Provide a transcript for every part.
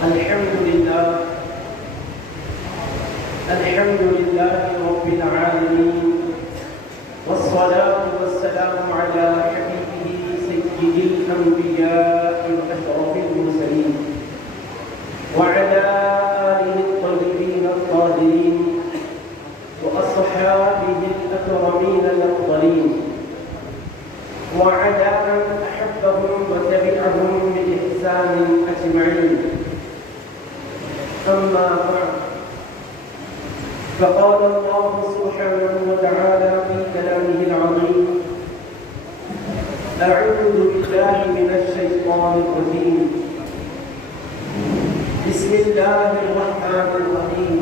الحمد لله رب العالمين، والصلاة والسلام على حبيبه سيد الأنبياء وأشرف المرسلين وعلى آله الطيبين الطاهرين وأصحابه الأكرمين الأفضلين وعلى من أحبهم وتبعهم بإحسان أجمعين. أما بعد، فقال الله سبحانه وتعالى في كلامه العظيم: أعوذ بالله من الشيطان الرجيم، بسم الله الرحمن الرحيم.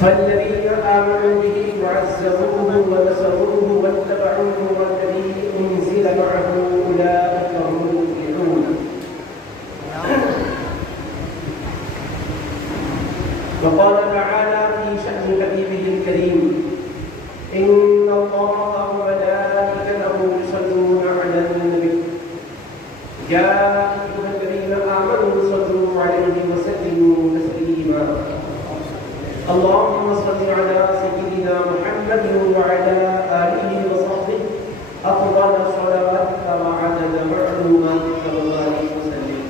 فالذين آمنوا به وعزروه ونصروه واتبعوه والذي أنزل معه أولئك هم المفلحون. وقال تعالى في شأن حبيبه الكريم: إن الله وملائكته يصلون على النبي يا أيها الذين آمنوا صلوا عليه وسلموا تسليما. اللهم صل على سيدنا محمد وعلى آله وصحبه أفضل صلواتك وعدد معلوماتك وبارك وسلم.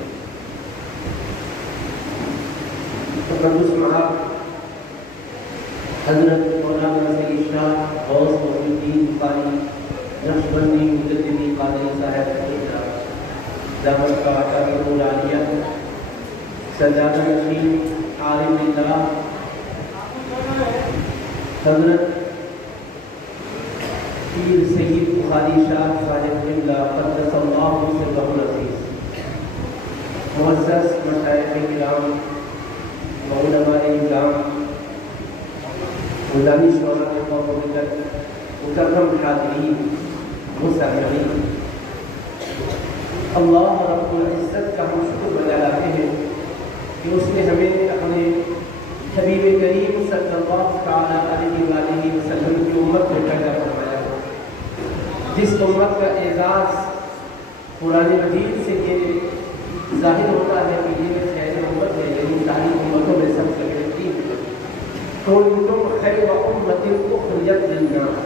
تقدس معك حضرت مولانا سید شاہ غوث محی الدین بخاری نقشبندی مجددی قادری صاحب دعوت کا اکابر العالیہ سجادہ نشین عارف اللہ حضرت پیر سید بخاری شاہ صاحب قبلہ قدس اللہ سرہ العزیز، معزز مشائخ کرام وعلماء اکرام، دانش وران قوم و ملت، مکرم حاضرین مسامعین، اللہ رب العزت کا ہم شکر بجا لاتے ہیں کہ اس نے ہمیں اپنے حبیب کریم صلی اللہ تعالیٰ علیہ وآلہ وسلم کی امت کو پیدا فرمایا، جس امت کا اعزاز قرآن مجید سے یہ ظاہر ہوتا ہے کہ یہ خیر امت ہے، یعنی ساری امتوں میں سب سے بہترین کنتم خیر امت اخرجت للناس،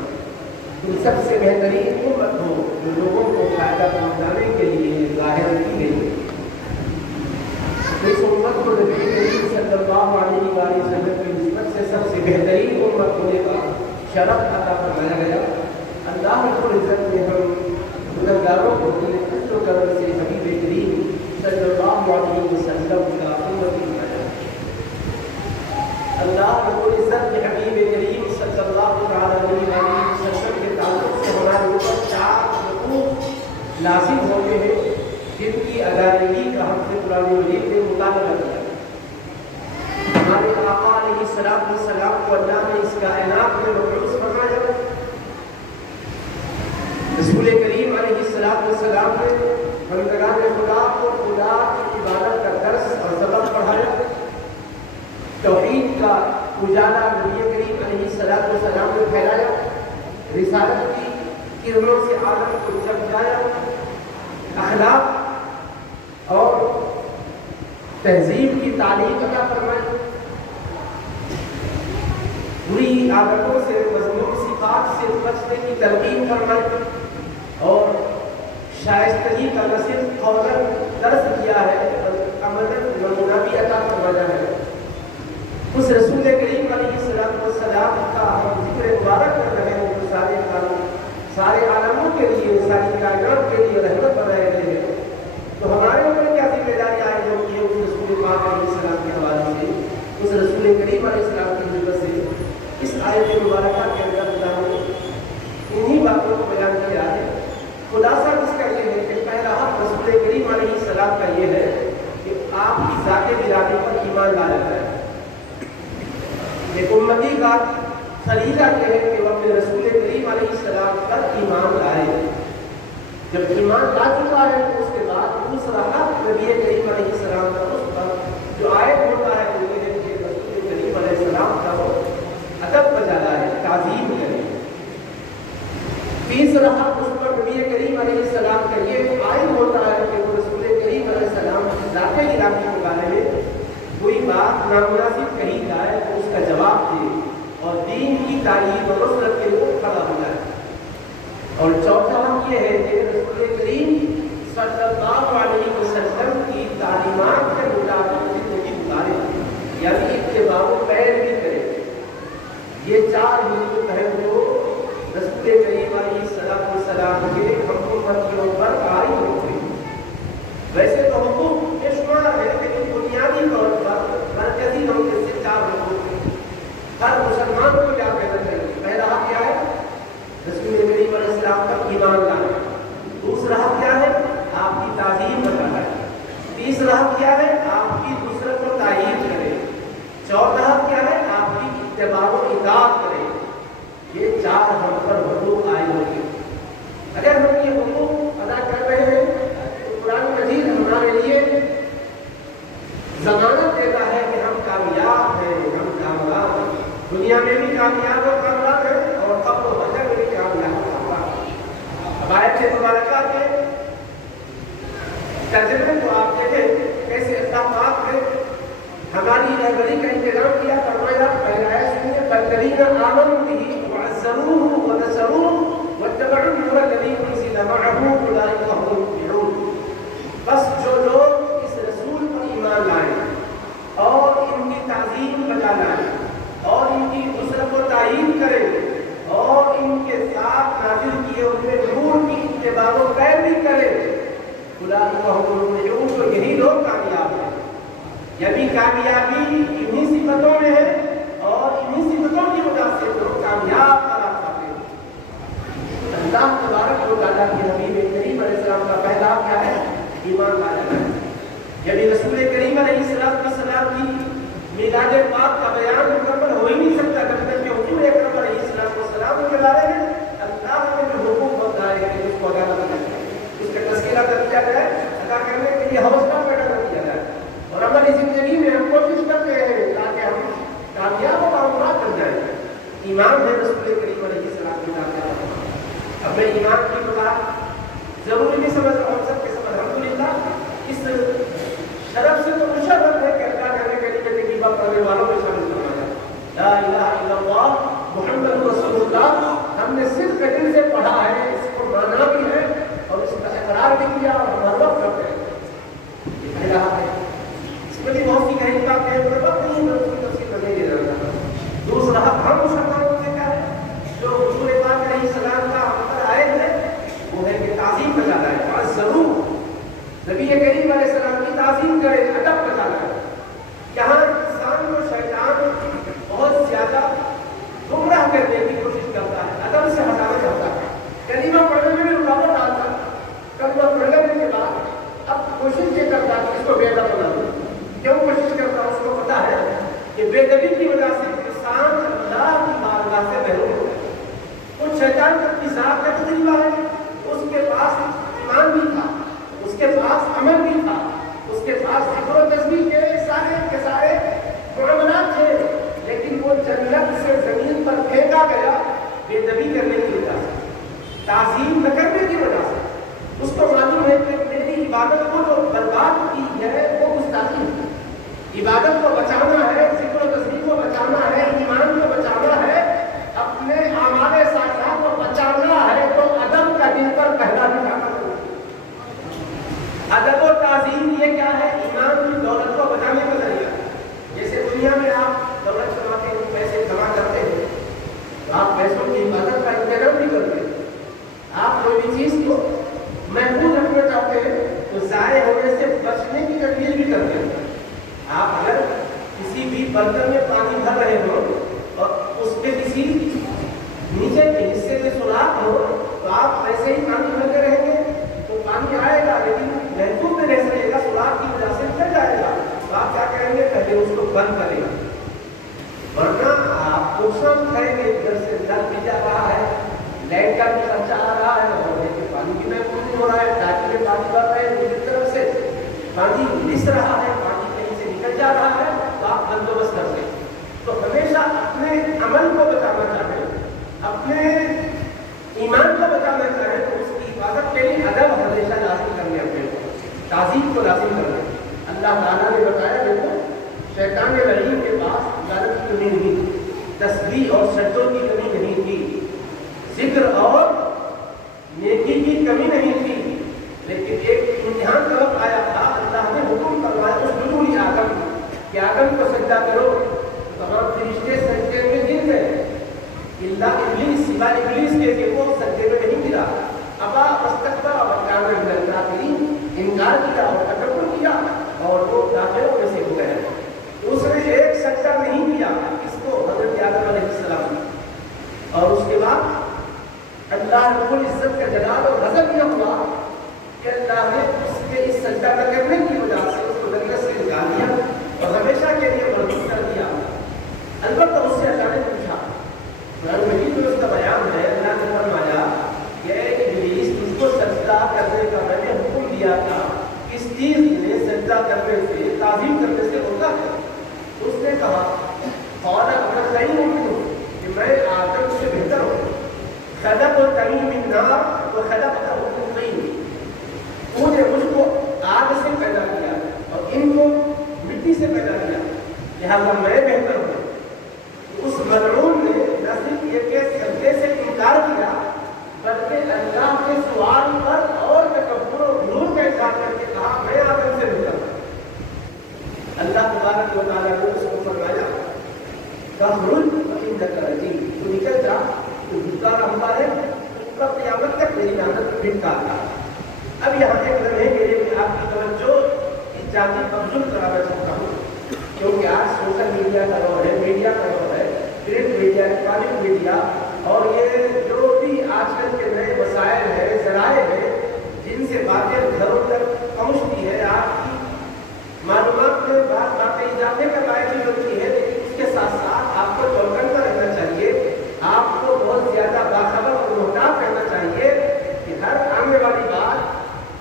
تم سب سے بہترین امت ہو جو لوگوں کو فائدہ پہنچانے کے لیے ظاہر کی گئی ہے۔ اس امت کو نبی کریم صلی اللہ علیہ وآلہ وسلم کی نسبت سے سب سے بہترین امت ہونے کا شرف عطا فرمایا گیا۔ اللہ رب العزت نے ہم گنہگاروں کو اپنے فضل و کرم سے حبیب کریم صلی اللہ علیہ وسلم کا امتی بنایا۔ اللہ رب العزت نے حبیب کریم صلی اللہ علیہ وسلم کے تعلق سے ہمارے اوپر 4 حقوق لازم ہوتے ہیں جن کی ادائیگی کا ہم سے قرآن مجید نے مطالبہ کیا۔ ہمارے آقا علیہ السلام کو اللہ نے اس کائنات میں مبعوث فرمایا، رسول کریم علیہ السلام نے بندگان خدا کو خدا کی عبادت کا درس اور سبق پڑھایا، توحید کا اجالا نبی کریم علیہ السلام نے پھیلایا، رسالت کی کرنوں سے عالم کو چمکایا، اخلاق اور تہذیب کی تعلیم عطا فرمائی، بری عادتوں سے مذموم صفات سے بچنے کی تلقین فرمائی، اور شائستگی کا نہ صرف قولاً درس دیا ہے بلکہ عملاً نمونہ بھی عطا فرمایا ہے۔ اس رسول کریم علیہ السلام کا ہم ذکر مبارک کر رہے ہیں جو سارے عالموں کے لیے، ساری کائنات کے لیے رحمت بنائے گئے ہیں، تو ہمارے اوپر کیا ذمہ داری آئی ہوتی ہے اس رسول پاک علیہ السلام کے حوالے سے، اس رسول کریم علیہ السلام کی نسبت سے؟ اس آیت مبارکہ کے اندر اللہ نے انہی باتوں کو بیان کیا ہے۔ خلاصہ اس کا یہ ہے کہ پہلا حق رسول کریم علیہ السلام کا یہ ہے کہ آپ کی ذات برادری پر ایمان لایا جائے۔ ایک امتی کا فریضہ یہ ہے کہ وہ اپنے رسول کریم علیہ السلام پر ایمان لائے۔ جب ایمان لا چکا ہے تو اس کے بعد دوسرا حق نبی کریم علیہ السلام کا اس پر جو عائد ہوتا ہے وہ یہ ہے کہ رسول کریم علیہ السلام کا وہ ادب بجا لائے، تعظیم کرے۔ تیسرا حق اس پر نبی کریم علیہ السلام बात ये है कि रसूल करीम सल्लल्लाहु अलैहि वसल्लम की तालीमात के मुताबिक जिंदगी गुजारे, यानी इत्तिबा पैरवी करे। ये 4 हुकूक हैं जो रसूल करीम अलैहिस्सलाम के हम उम्मतियों पर आए होंगे। वैसे तो हुकूक बेशुमार है, लेकिन बुनियादी तौर पर मरकजी हम से 4 हुकूक हैं। हर मुसलमान को याद रहना चाहिए। पहला हक क्या है? रसूल करीम अलैहिस्सलाम पर ईमान लाना। दूसरा हक क्या है? आपकी ताज़ीम बताना है। तीसरा हक क्या है? आपकी नुसरत को तायीद करे। चौथा हक क्या है? आपकी इत्तिबा व इताअत करे। ये 4 हम पर हुकूक आए होंगे। अगर हम ये हुकूक अदा कर रहे हैं तो कुरान मजीद हमारे लिए ज़मानत देता है कि हम कामयाब हैं, हम कामयाब हैं। दुनिया में भी कामयाब और कामयाब है और क़ब्र व हशर में भी कामयाब और कामयाब। अब आयत मुबारका के तर्जुमे को आप देखें कैसे अल्लाह पाक ने हमारी रहबरी का इंतजाम किया। फरमाया पहला आयत सुनिए, वल्लज़ीना आमनू बिही वअज़्ज़रूहु व नसरूहु वत्तबअू नूर अल्लज़ी उनज़िला मअहू उलाइका हुमुल मुफ़्लिहून। बस जो लोग इस रसूल पर ईमान लाए और इनकी ताज़ीम बजा लाए और इनकी नुसरत को तायीद करें और इनके साथ नाज़िल किए हुए नूर की इत्तिबा व पैरवी करें, उलाइका हुमुल मुफ़्लिहून, तो यही लोग कामयाब हैं। यही कामयाबी इन्हीं सिफतों में है और इन्हीं सिफतों की वजह से लोग कामयाब करार पाते हैं। अल्लाह तबारक व तआला के नबी करीम अलैहिस्सलाम का पहला क्या है? ईमान लाना। यदि रसूल करीम अलैहिस्सलाम की मिलाद पाक का बयान मुकम्मल हो ही नहीं सकता जब तक कि हुजूर अकरम अलैहिस्सलाम के बारे में अल्लाह ने जो हुक्म बताए हैं उसको अदा करना है, उसका तज़किरा कर दिया जाए, अदा करने के लिए हौसला पैदा कर दिया जाए और हमारी जिंदगी में हम कोशिश करते हैं ताकि हम कामयाब और कामयाब बन जाए। ईमान है रसूल करीम अलैहिस्सलाम की ताकत। अब मैं ईमान की बात जरूरी भी समझ रहा हूँ, सबके समझ। अल्हम्दुलिल्लाह इस शरफ से तो मुशर्रफ है कि अल्लाह ने करीम तकीबा करने वालों में शामिल करवाया। ला इलाहा इल्लल्लाह मुहम्मद रसूलुल्लाह हमने सिर्फ दिल से पढ़ा है, इसको माना भी है और इसका इकरार भी किया और हर वक्त करते हैं। ये पहला है। इसमें भी बहुत सी गहरी बातें हैं, पर वक्त नहीं है उसकी तफसील करने की जरूरत है। दूसरा हम मुसलमानों से क्या है जो हुजूर पाक अलैहिस्सलाम का हम पर आए हैं वो है कि ताज़ीम बजाना है। और ज़रूर नबी करीम अलैहिस्सलाम की ताज़ीम करें, अदब बजाना है। यहाँ इंसान को शैतान बहुत ज़्यादा गुमराह करने की कोशिश करता है, अदब से हटाना चाहता है, कलीमा पढ़ने में भी रुकावट डालता है। कलीमा पढ़ लेने के बाद अब कोशिश ये करता है कि इसको बेअदब बना दो। क्यों कोशिश करता है? उसको पता है कि बेअदबी की वजह से इंसान अल्लाह की बारगाह से महरूम होता है। कुछ शैतान का पिसाब का तजुर्बा है, उसके पास ईमान भी था, उसके पास अमल भी था, उसके पास ज़िक्र व तस्बीह के सारे मुआमलात थे, लेकिन वो जन्नत से जमीन पर फेंका गया बेअदबी करने की वजह से, ताज़ीम न करने की वजह से। उसको मालूम है कि मेरी इबादत को जो बर्बाद की है वो गुस्ताखी है। इबादत को बचाना है, ज़िक्र व तस्बीह को बचाना है, ईमान को बचाना है, अपने आमाले सालिहात को बचाना है, तो अदब का दिल पर पहला बिठाना। अदब और ताज़ीम ये क्या है? ईमान की दौलत को बचाने का जरिया। जैसे दुनिया में आप दौलत कमाते हैं, पैसे जमा करते हैं, तो आप पैसों की इबादत का इंतजाम भी करते हैं। आप कोई भी चीज़ को महफूज रखना चाहते हैं तो ज़ाये होने से बचने की तदबीर भी करते हैं। आप अगर किसी भी बर्तन में पानी भर रहे हो और उसके किसी नीचे के हिस्से में सुराख हो तो आप ऐसे ही पानी भरते रहेंगे तो पानी आएगा, लेकिन महफूज में रह सकेगा, सुराख की वजह से निकल जाएगा। तो आप क्या करेंगे? पहले उसको बंद करेंगे, वरना आप नुकसान करेंगे। इधर से नल भी जा रहा है, लाइट का भी खर्चा आ रहा है और पानी भी महफूज नहीं हो रहा है, टाकी में पानी भर रहे हैं, दूसरी तरफ से पानी रिस रहा है, पानी कहीं से निकल जा रहा है, तो आप बंदोबस्त करते हैं। तो हमेशा अपने अमल को बचाना चाहें, अपने ईमान को बचाना चाहें तो उसकी हिफाजत के लिए अदब हमेशा लाजिम करने, अपने ताज़ीम को लाजिम करने। अल्लाह ताला ने बताया देखो शैतान रजीम के पास इबादत की कमी नहीं थी, तस्बीह और सजदों की कमी नहीं थी, जिक्र और नेकी की कमी नहीं थी, लेकिन एक इम्तिहान का वक्त आया था, अल्लाह ने हुक्म करवाया उस जुलूल आदम कि आदम को सजदा करो, तमाम फरिश्ते सजदे में गिर गए, इल्ला इब्लीस, सिवा इब्लीस के वो सजदे में नहीं गिरा। अबा वस्तकबरा व काना मिनल काफिरीन, इनकार किया और तकब्बुर किया और वो काफिरों में से हो गए। उसने एक सजदा नहीं किया इसको हजरत आदम अलैहिस्सलाम, और उसके बाद अल्लाह रब्बुल इज्जत का जलाल और गजब यह हुआ कि अल्लाह ने उसके इस सजदा न करने की वजह से उसको जन्नत से निकाल दिया और हमेशा के लिए मरदूद कर दिया। अलबत्ता उससे अल्लाह ने पूछा, कुरान मजीद में उसका बयान है, अल्लाह ने फरमाया कि इब्लीस तुझको सजदा करने का मैंने हुक्म दिया था, किस चीज ने सजदा करने से, ताज़ीम करने से रोका है? उसने कहा और अपना सही हूँ कि मैं आदम से बेहतर हूँ, खलक और तनी मिन नार व खलक तूने मुझको आग से पैदा किया और इनको मिट्टी से पैदा किया, लिहाजा मैं बेहतर हूँ। उस मलऊन ने न सिर्फ ये के सजदे से इनकार किया, बल्कि अल्लाह के सवाल पर और तकब्बुर और गुरूर का इज़हार करके कहा मैं आदम से बेहतर हूँ। अल्लाह तबारक व तआला ने उसको फरमाया फखरुज फइन्नका रजीम, तू निकल जा, तू भिखार अम्बा है, तू क़यामत तक मेरी लानत में भिखार था। अब यहाँ एक लम्हे के लिए मैं आपकी तवज्जो इस जाति मबजूल कराना चाहता हूँ, क्योंकि आज सोशल मीडिया का दौर है, मीडिया का दौर है, प्रिंट मीडिया, इलेक्ट्रॉनिक मीडिया, और ये जो भी आजकल के नए वसाइल हैं, ज़राए हैं, जिनसे बातें घरों तक पहुँचती है, आपकी मालूमात में बातें इजाफे का बायस भी बनती है, लेकिन उसके साथ साथ आपको चौकन्ना रहना चाहिए, आपको बहुत ज़्यादा बाखबर और मुहतात रहना चाहिए कि हर आने वाली बात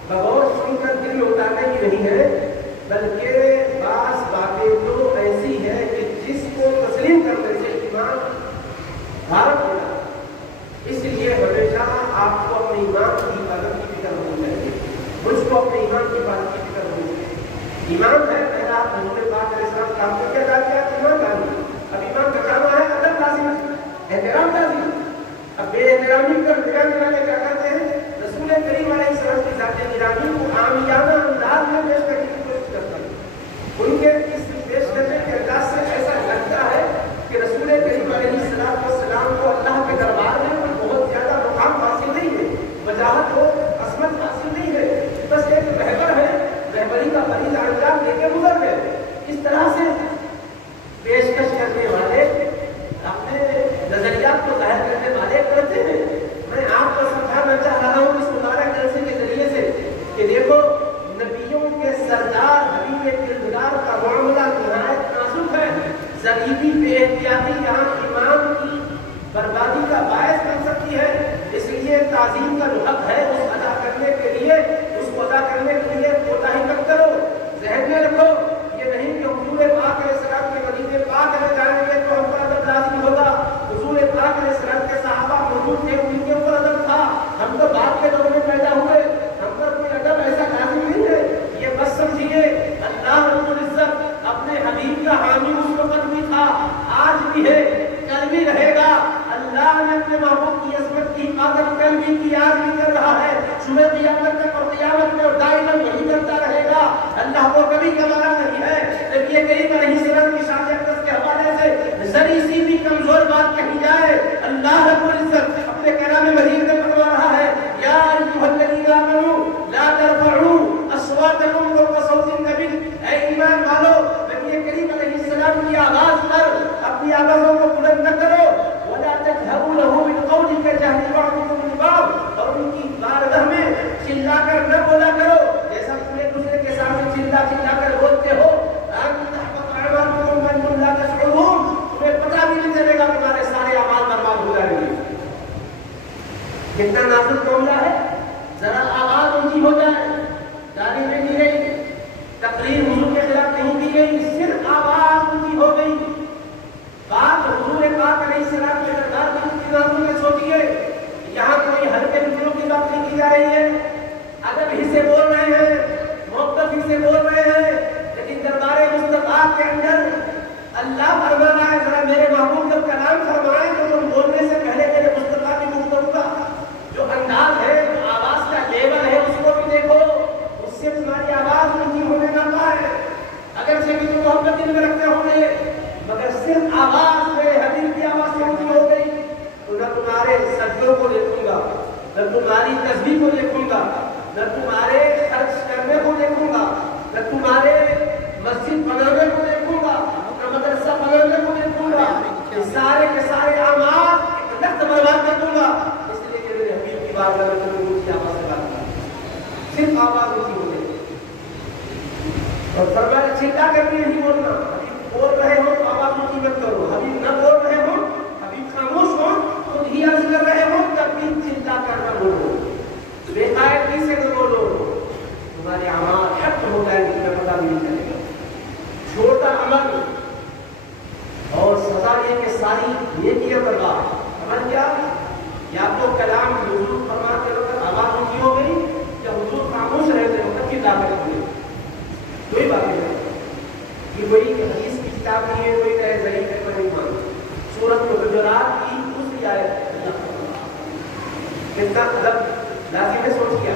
बगौर सुनकर दिल में उतारने की नहीं है, बल्कि बास बातें तो ऐसी है कि जिसको तस्लीम करने से ईमान भारत होगा। इसलिए हमेशा आपको अपने ईमान की हिफाजत की फिक्र होनी चाहिए, मुझको अपने ईमान की हिफाजत की फिक्र होनी चाहिए। ईमान है पहला हुजूर पाक अलैहिस्सलाम काम को क्या जाते हैं, ईमान लानी। अब ईमान बचाना है, अदब लाजिम, एहतराम लाजिम। अब बेएहतरामी कर निगाह मिलाने क्या करते हैं, रसूल करीम अलैहिस्सलाम की ज़ात गिरामी को आमियाना अंदाज में पेश करने की कोशिश करते हैं। उनके इस पेश करने के अंदाज से ऐसा लगता है कि रसूल करीम अलैहिस्सलाम को अल्लाह के दरबार में कोई बहुत ज़्यादा मुकाम हासिल नहीं है, वजाहत हो, असमत हासिल नहीं है, बस एक रहबर है, रहबरी का फरीज़ा अंजाम देके गुजर गए। इस तरह से पेशकश करने वाले, अपने नजरियात को जाहिर करने वाले करते हैं। मैं आपको समझाना चाह रहा हूँ इस मुबारक जलसे के जरिए से कि देखो, नबियों के सरदार हबीब किरदार का मामला निहायत नाजुक है। ज़रीबी बेएहतियाती यहाँ ईमान की बर्बादी का बायस बन सकती है। इसलिए ताज़ीम का जो हक है उस अदा करने के लिए, उसको अदा करने के लिए कोताही मत करो। ज़हन में रखो, ये नहीं कि हुजूर पाक अलैहिस्सलाम के मदीने पाक में जाएंगे तो हम पर अदब लाज़िम होगा। हुजूर पाक अलैहिस्सलाम के सहाबा मौजूद थे, उनके ऊपर अदब था, हम तो बाद के दौर में पैदा हुए, हम पर कोई अदब ऐसा लाज़िम नहीं है। ये बस समझिए, अल्लाह रब्बुल इज्जत अपने हबीब का हामी उस वक्त भी था, आज भी है, कल भी रहेगा। अल्लाह ने अपने महबूब की इज्जत की हिफाजत कल भी की, आज भी कर रहा है, सुबह क़यामत तक और क़यामत में और दाइमन वही करता रहेगा। अल्लाह को कभी गवारा नहीं है। नबी करीम अलैहिस्सलाम की शान अक़दस के हवाले से जरी सी भी कमजोर बात कही जाए, अल्लाह रब्बुल इज्जत अपने कलाम मजीद में फरमा रहा है, या अय्युहल्लज़ीना आमनू ला तरफ़अू अस्वातकुम फ़ौक़ सौतिन नबी, ऐ ईमान वालो, नबी करीम अलैहिस्सलाम की आवाज पर अपनी आवाज़ों को बुलंद न करो, वला तजहरू लहू बिलक़ौलि कजहरि बअदिकुम लिबअद, और उनकी बारगाह में चिल्लाकर न बोला करो जैसा तुम एक दूसरे के सामने चिल्लाकर बोलते हो। तुम्हें पता भी नहीं चलेगा, तुम्हारे सारे अमाल बर्बाद हो जाएंगे। कितना नाजुक मामला है, जरा आवाज ऊंची हो जाए, गाली नहीं दी गई, तकरीर हुजूर के खिलाफ नहीं की गई, सिर्फ आवाज ऊंची हो गई, बात हुजूर पाक अलैहिस्सलाम के दरबार में सोचिए, यहाँ कोई हल्के मित्रों की बात नहीं की जा रही है, अदब ही से बोल रहे हैं, मोहब्बत ही से बोल रहे हैं, लेकिन दरबार मुस्तफा के अंदर अल्लाह फरमा रहा है, जरा मेरे महबूब जब कलाम फरमाए तो तुम बोलने से पहले मेरे मुस्तफा की गुफ्तगू का जो अंदाज है, जो आवाज का सिर्फ आवाज ऊंची होने और फरमाया चिल्ला करके नहीं बोलना। हबीब बोल रहे हो तो आवाज ऊंची मत करो, हबीब न बोल रहे हो, हबीब खामोश हो, खुद ही अर्ज कर रहे हो, तब भी चिल्ला कर न बोलो, बेकायदगी से न बोलो, तुम्हारे अमाल हट हो जाएंगे, तुम्हें पता भी नहीं चलेगा। छोटा अमल और सजा ये कि सारी नेकियां बर्बाद। अमल क्या? या तो कलाम हुजूर फरमाते वक्त आवाज ऊंची हो गई, या हुजूर खामोश रहते वक्त चिल्ला कर बोले, कोई बात नहीं। ये वही हदीस की किताब नहीं है, कोई कहे ज़ईफ़ है, कोई नहीं मानो। सूरत हुजरात की दूसरी आयत, कितना अदब लाजिम है, सोच किया।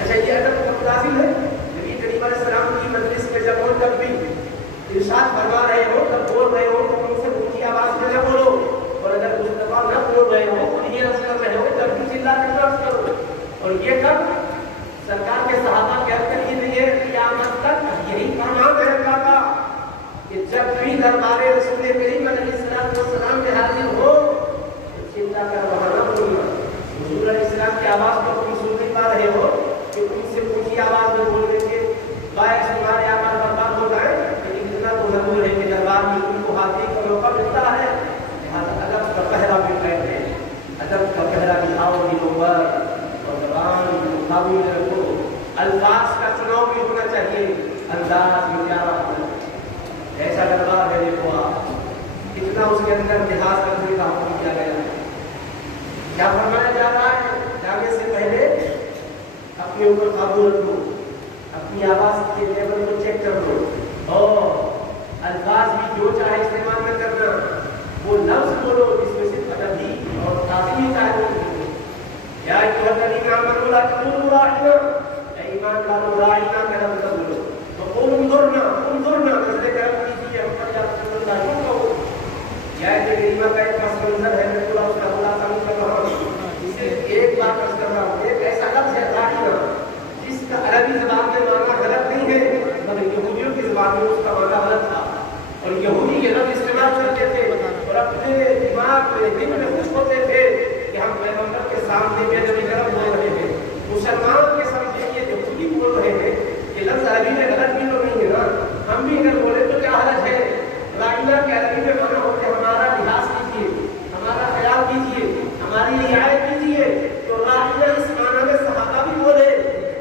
अच्छा, ये अदब कब लाजिम है? नबी करीम अलैहिस्सलाम की मजलिस में जब हो, तब भी इरशाद फरमा रहे हो, तब बोल रहे हो तो उनसे ऊंची आवाज में न बोलो, और अगर मुस्तफा न बोल रहे हो, उन्हीं अर्ज कर रहे हो, तब भी चिल्ला कर अर्ज करो। और ये कब? सरकार के सहाबा कहकर ये नहीं है, क़यामत तक यही फरमान है अल्लाह का कि जब भी दरबारे रसूल करीम अलैहिस्सलाम में हाजिर हो तो चिल्ला कर वहां न बोलना। हुजूर अलैहिस्सलाम की आवाज को तुम सुन नहीं पा रहे हो कि उनसे ऊंची आवाज में बोलने के बायस तुम्हारे आवाज बर्बाद हो जाए, लेकिन इतना तो जरूर है कि दरबार में तुमको हाजिरी का मौका मिलता है। अदब का पहरा भी कहते हैं, अदब का पहरा दिखाओ दिलों पर और ज़बान काबू में रखो। अल्फाज का चुनाव भी होना चाहिए, अंदाज में क्या होना चाहिए। ऐसा दरबार है, देखो आप कितना उसके अंदर इतिहास रखने का हुक्म किया गया है। क्या फरमाया जा रहा है? जाने से पहले अपने ऊपर काबू रखो, अपनी आवाज के लेवल को चेक कर लो, और अल्फाज भी जो चाहे इस्तेमाल न करना, वो लफ्ज बोलो जिसमें सिर्फ अदबी और ताज़ीम चाहिए। या अय्युहल्लज़ीना आमनू ला तक़ूलू राइना, ईमान वालों राइना का लफ्ज बोलो, तो उन्जुरना नज़र करम कीजिए हम पर, या रसूलुल्लाह यूं कहो। या ये करीमा का एक पस मंजर है, मैं पूरा उसका खुलासा नहीं कर रहा हूँ, इसे एक बार अर्ज कर रहा हूँ। एक ऐसा लफ्ज है राइना जिसका अरबी ज़बान में माना गलत नहीं है, मगर यहूदियों की ज़बान में उसका माना गलत था, और यहूदी ये लफ्ज इस्तेमाल करते थे और अपने दिमाग में दिल में खुश होते थे कि हम पैगंबर के सामने बेदबी गरम बोल रहे हैं। मुसलमान के समझे ये यहूदी बोल रहे हैं, ये लफ्ज अरबी में गलत भी तो नहीं है ना, हम भी अगर बोले तो क्या हर्ज है? राइना के अरबी में माना होते हमारा लिहाज कीजिए, हमारा ख्याल कीजिए, हमारी रियायत कीजिए। तो राइना इस माना में सहाबा भी बोले,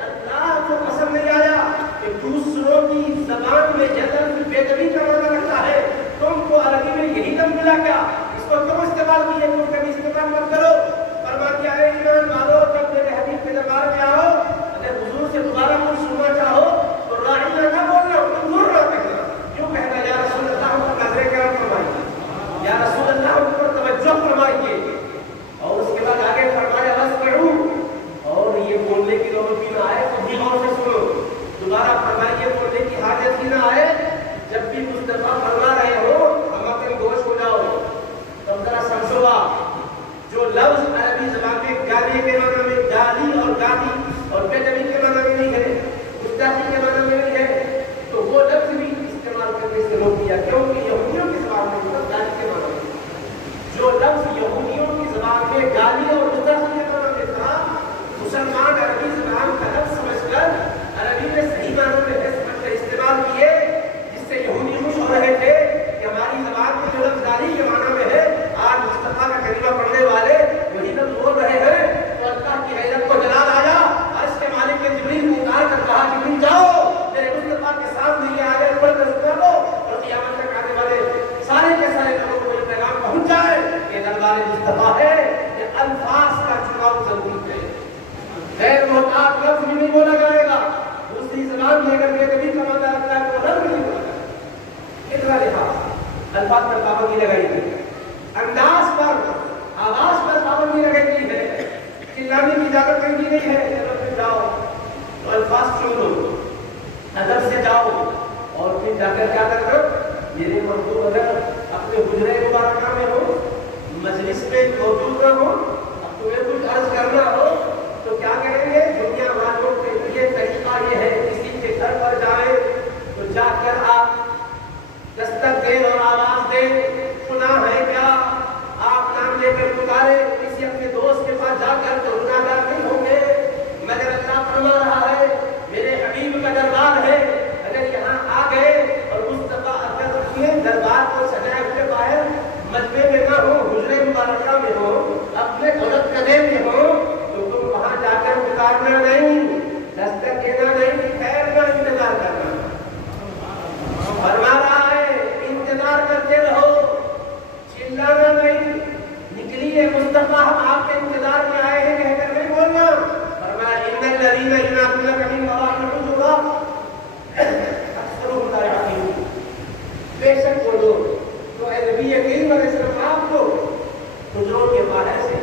अल्लाह को पसंद नहीं आया कि दूसरों की ज़बान में जदल की बेदबी का माना रखता है, तुमको अरबी में यही लफ्ज मिला क्या? इसको क्यों इस्तेमाल किए? तुम कभी इस्तेमाल मत करो। फरमा दिया है, ईमान वालों जब मेरे हबीब के दरबार में आओ, अगर हुजूर से दोबारा कुछ सुनना चाहो तो राइना ना बोलना, उन्जुर ना कहना। क्यों कहना? या रसूल अल्लाह हम पर नज़र करम फरमाइए, या रसूल अल्लाह हम पर तवज्जो फरमाइए। और उसके बाद आगे फरमाया वस्मऊ, और ये बोलने की नौबत भी ना आए तो भी गौर से सुनो। दोबारा फरमाइए, बोलने की हाजत ही ना आए। जब भी मुस्तफा फरमा रहे हो हम गोश हो जाओ, तब जरा समझो आप, जो लफ्ज अरबी ज़बान में गाली के माना में गाली और गाली और बेदबी के माना में नहीं है, गुस्ताखी के माना में नहीं है, तो वो लफ्ज भी इस्तेमाल करने से रोक दिया, क्योंकि यहूदियों की ज़बान में गाली के माना में, जो लफ्ज यहूदियों की ज़बान में गाली और गुस्ताखी के माना में था, मुसलमान अरबी ज़बान का लफ्ज समझकर अरबी में सही मानों में समझकर इस्तेमाल किए, जिससे यहूदी खुश हो रहे थे कि हमारी ज़बान में जो लफ्ज गाली के माना में है, आज मुस्तफा का कलीमा पढ़ने वाले वही लफ्ज बोल रहे हैं। तो अल्लाह की गैरत को जलाल आया, अर्श के मालिक ने जिब्रील को उतार कर कहा, जिब्रील जाओ मेरे मुस्तफा के सामने ये आयत पढ़कर सुना लो, और क़यामत तक आने वाले सारे के सारे लोगों को ये पैगाम पहुंच जाए कि दरबार मुस्तफा है। ये अल्फाज का चुनाव जरूरी है, गैर मुहताज लफ्ज भी नहीं बोला जाएगा। दूसरी ज़बान में अगर बेदबी का माना रखता है तो लफ्ज नहीं बोला जाएगा। इतना लिहाज अल्फाज पर पाबंदी लगाई गई, अंदाज पर, आवाज पर पाबंदी लगाई गई है, चिल्लाने की इजाजत नहीं दी गई है। जब फिर जाओ तो अल्फाज चुन लो, अदब से जाओ, और फिर जाकर क्या करना? मेरे मजदूर अगर अपने हुजरे मुबारका में हो, मजलिस में मौजूद न हो, अब तुम्हें कुछ अर्ज करना हो तो क्या करेंगे? दुनिया वालों के लिए तरीका ये है, किसी के घर पर जाए तो जाकर आप दस्तक दें और आवाज दें, सुना है क्या? लेकर पुकारे किसी अपने दोस्त के पास जाकर तो गुनाहगार नहीं होंगे, मगर الذین ینادونک من وراء الحجرات اکثرهم لا یعقلون. بے شک وہ لوگ جو اے نبی کریم علیہ السلام آپ کو حجروں کے باہر سے